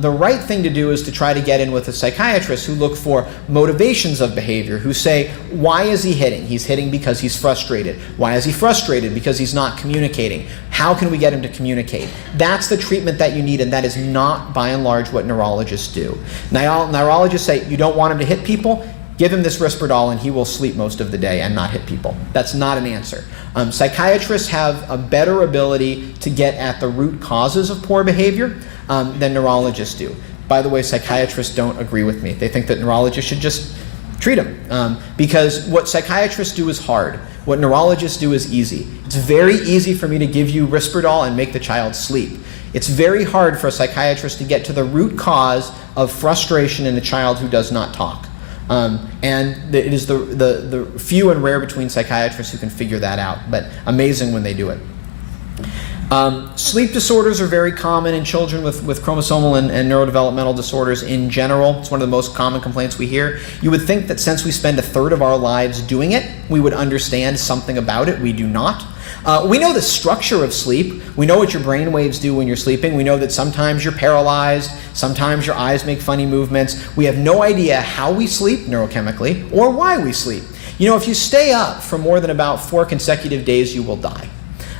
The right thing to do is to try to get in with a psychiatrist who look for motivations of behavior, who say, why is he hitting? He's hitting because he's frustrated. Why is he frustrated? Because he's not communicating. How can we get him to communicate? That's the treatment that you need, and that is not, by and large, what neurologists do. Neurologists say, you don't want him to hit people? Give him this Risperdal and he will sleep most of the day and not hit people. That's not an answer. Psychiatrists have a better ability to get at the root causes of poor behavior than neurologists do. By the way, psychiatrists don't agree with me. They think that neurologists should just treat them because what psychiatrists do is hard. What neurologists do is easy. It's very easy for me to give you Risperdal and make the child sleep. It's very hard for a psychiatrist to get to the root cause of frustration in a child who does not talk. And it is the few and rare between psychiatrists who can figure that out, but amazing when they do it. Sleep disorders are very common in children with chromosomal and neurodevelopmental disorders in general. It's one of the most common complaints we hear. You would think that since we spend a third of our lives doing it, we would understand something about it. We do not. We know the structure of sleep. We know what your brain waves do when you're sleeping. We know that sometimes you're paralyzed, sometimes your eyes make funny movements. We have no idea how we sleep neurochemically or why we sleep. You know, if you stay up for more than about 4 consecutive days, you will die.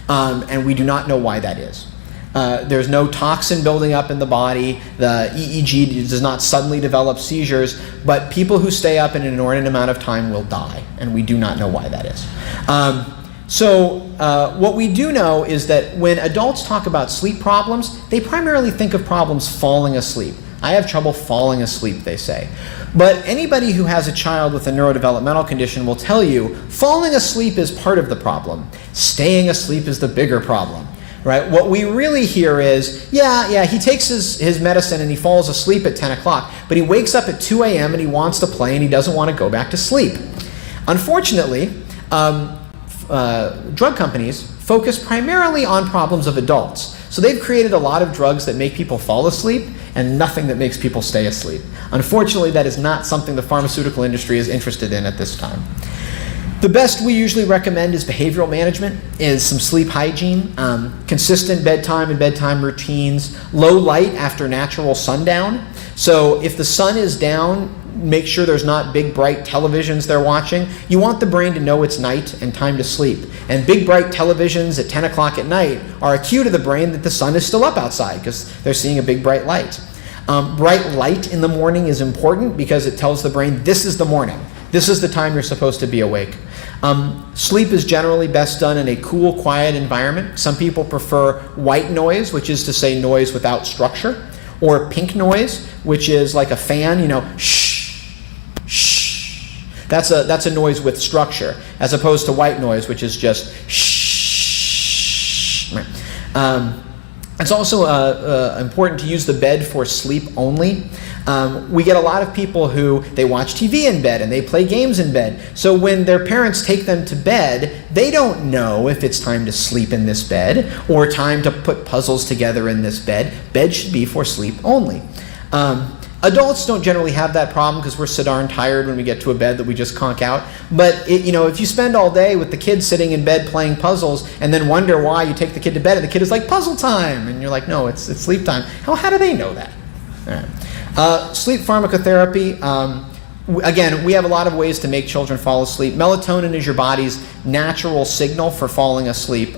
And we do not know why that is. There's no toxin building up in the body. The EEG does not suddenly develop seizures, but people who stay up in an inordinate amount of time will die, and we do not know why that is. So what we do know is that when adults talk about sleep problems, they primarily think of problems falling asleep. I have trouble falling asleep, they say. But anybody who has a child with a neurodevelopmental condition will tell you falling asleep is part of the problem. Staying asleep is the bigger problem. Right? What we really hear is, yeah, he takes his medicine and he falls asleep at 10 o'clock, but he wakes up at 2 a.m. and he wants to play and he doesn't want to go back to sleep. Unfortunately, drug companies focus primarily on problems of adults. So they've created a lot of drugs that make people fall asleep and nothing that makes people stay asleep. Unfortunately, that is not something the pharmaceutical industry is interested in at this time. The best we usually recommend is behavioral management, is some sleep hygiene, consistent bedtime and bedtime routines, low light after natural sundown. So if the sun is down, make sure there's not big bright televisions they're watching. You want the brain to know it's night and time to sleep. And big bright televisions at 10 o'clock at night are a cue to the brain that the sun is still up outside because they're seeing a big bright light. Bright light in the morning is important because it tells the brain this is the morning. This is the time you're supposed to be awake. Sleep is generally best done in a cool, quiet environment. Some people prefer white noise, which is to say noise without structure, or pink noise, which is like a fan, shh, shh. That's a noise with structure, as opposed to white noise, which is just shh. It's also important to use the bed for sleep only. We get a lot of people who, they watch TV in bed and they play games in bed. So when their parents take them to bed, they don't know if it's time to sleep in this bed or time to put puzzles together in this bed. Bed should be for sleep only. Adults don't generally have that problem because we're so darn tired when we get to a bed that we just conk out. But if you spend all day with the kid sitting in bed playing puzzles and then wonder why you take the kid to bed and the kid is like, puzzle time, and you're like, no, it's sleep time. How do they know that? All right. Sleep pharmacotherapy. Again, we have a lot of ways to make children fall asleep. Melatonin is your body's natural signal for falling asleep.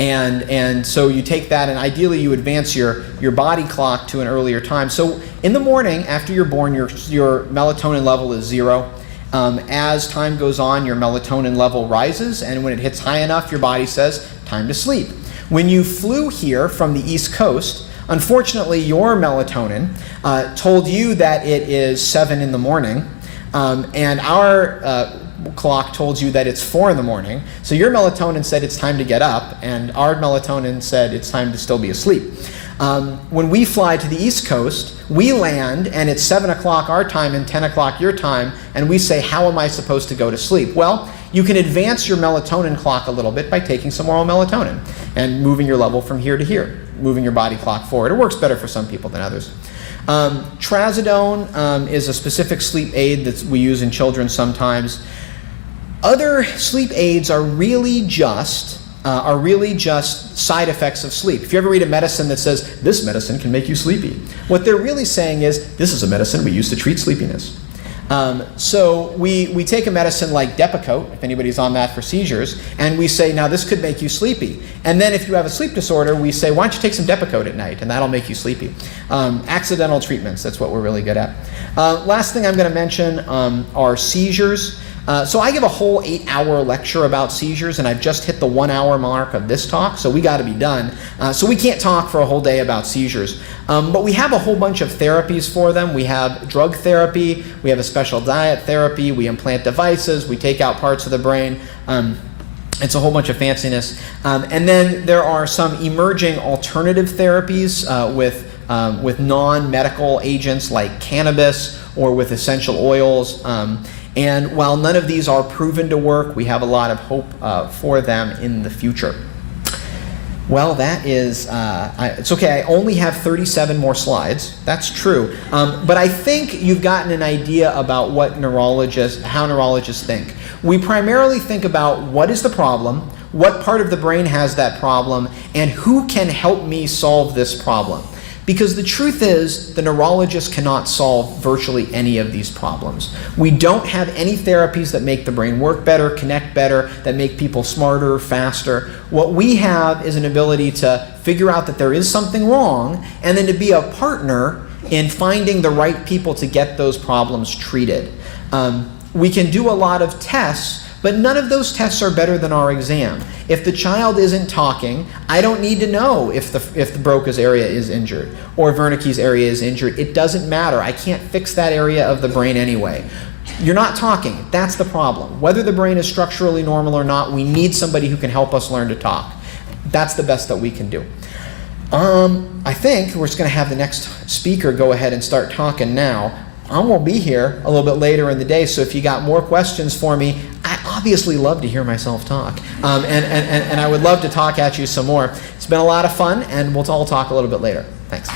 And so you take that, and ideally you advance your body clock to an earlier time. So in the morning after you're born, your melatonin level is 0. As time goes on, your melatonin level rises, and when it hits high enough, your body says, time to sleep. When you flew here from the East Coast, unfortunately your melatonin told you that it is 7 in the morning, and our clock told you that it's 4 in the morning. So your melatonin said it's time to get up, and our melatonin said it's time to still be asleep. When we fly to the East Coast, we land and it's 7 o'clock our time and 10 o'clock your time, and we say, how am I supposed to go to sleep? Well, you can advance your melatonin clock a little bit by taking some oral melatonin and moving your level from here to here, moving your body clock forward. It works better for some people than others. Trazodone is a specific sleep aid that we use in children sometimes. Other sleep aids are really just side effects of sleep. If you ever read a medicine that says, this medicine can make you sleepy, what they're really saying is, this is a medicine we use to treat sleepiness. So we take a medicine like Depakote, if anybody's on that for seizures, and we say, now this could make you sleepy. And then if you have a sleep disorder, we say, why don't you take some Depakote at night, and that'll make you sleepy. Accidental treatments, that's what we're really good at. Last thing I'm going to mention are seizures. So I give a whole 8-hour lecture about seizures, and I've just hit the 1-hour mark of this talk, so we got to be done. So we can't talk for a whole day about seizures. But we have a whole bunch of therapies for them. We have drug therapy, we have a special diet therapy, we implant devices, we take out parts of the brain. It's a whole bunch of fanciness. And then there are some emerging alternative therapies with non-medical agents like cannabis or with essential oils. And while none of these are proven to work, we have a lot of hope for them in the future. Well, that is, it's okay, I only have 37 more slides. That's true. But I think you've gotten an idea about how neurologists think. We primarily think about what is the problem, what part of the brain has that problem, and who can help me solve this problem. Because the truth is, the neurologist cannot solve virtually any of these problems. We don't have any therapies that make the brain work better, connect better, that make people smarter, faster. What we have is an ability to figure out that there is something wrong, and then to be a partner in finding the right people to get those problems treated. We can do a lot of tests, but none of those tests are better than our exam. If the child isn't talking, I don't need to know if the Broca's area is injured or Wernicke's area is injured. It doesn't matter. I can't fix that area of the brain anyway. You're not talking. That's the problem. Whether the brain is structurally normal or not, we need somebody who can help us learn to talk. That's the best that we can do. I think we're just going to have the next speaker go ahead and start talking now. I won't be here a little bit later in the day, so if you got more questions for me, I obviously love to hear myself talk. And I would love to talk at you some more. It's been a lot of fun, and we'll all talk a little bit later. Thanks.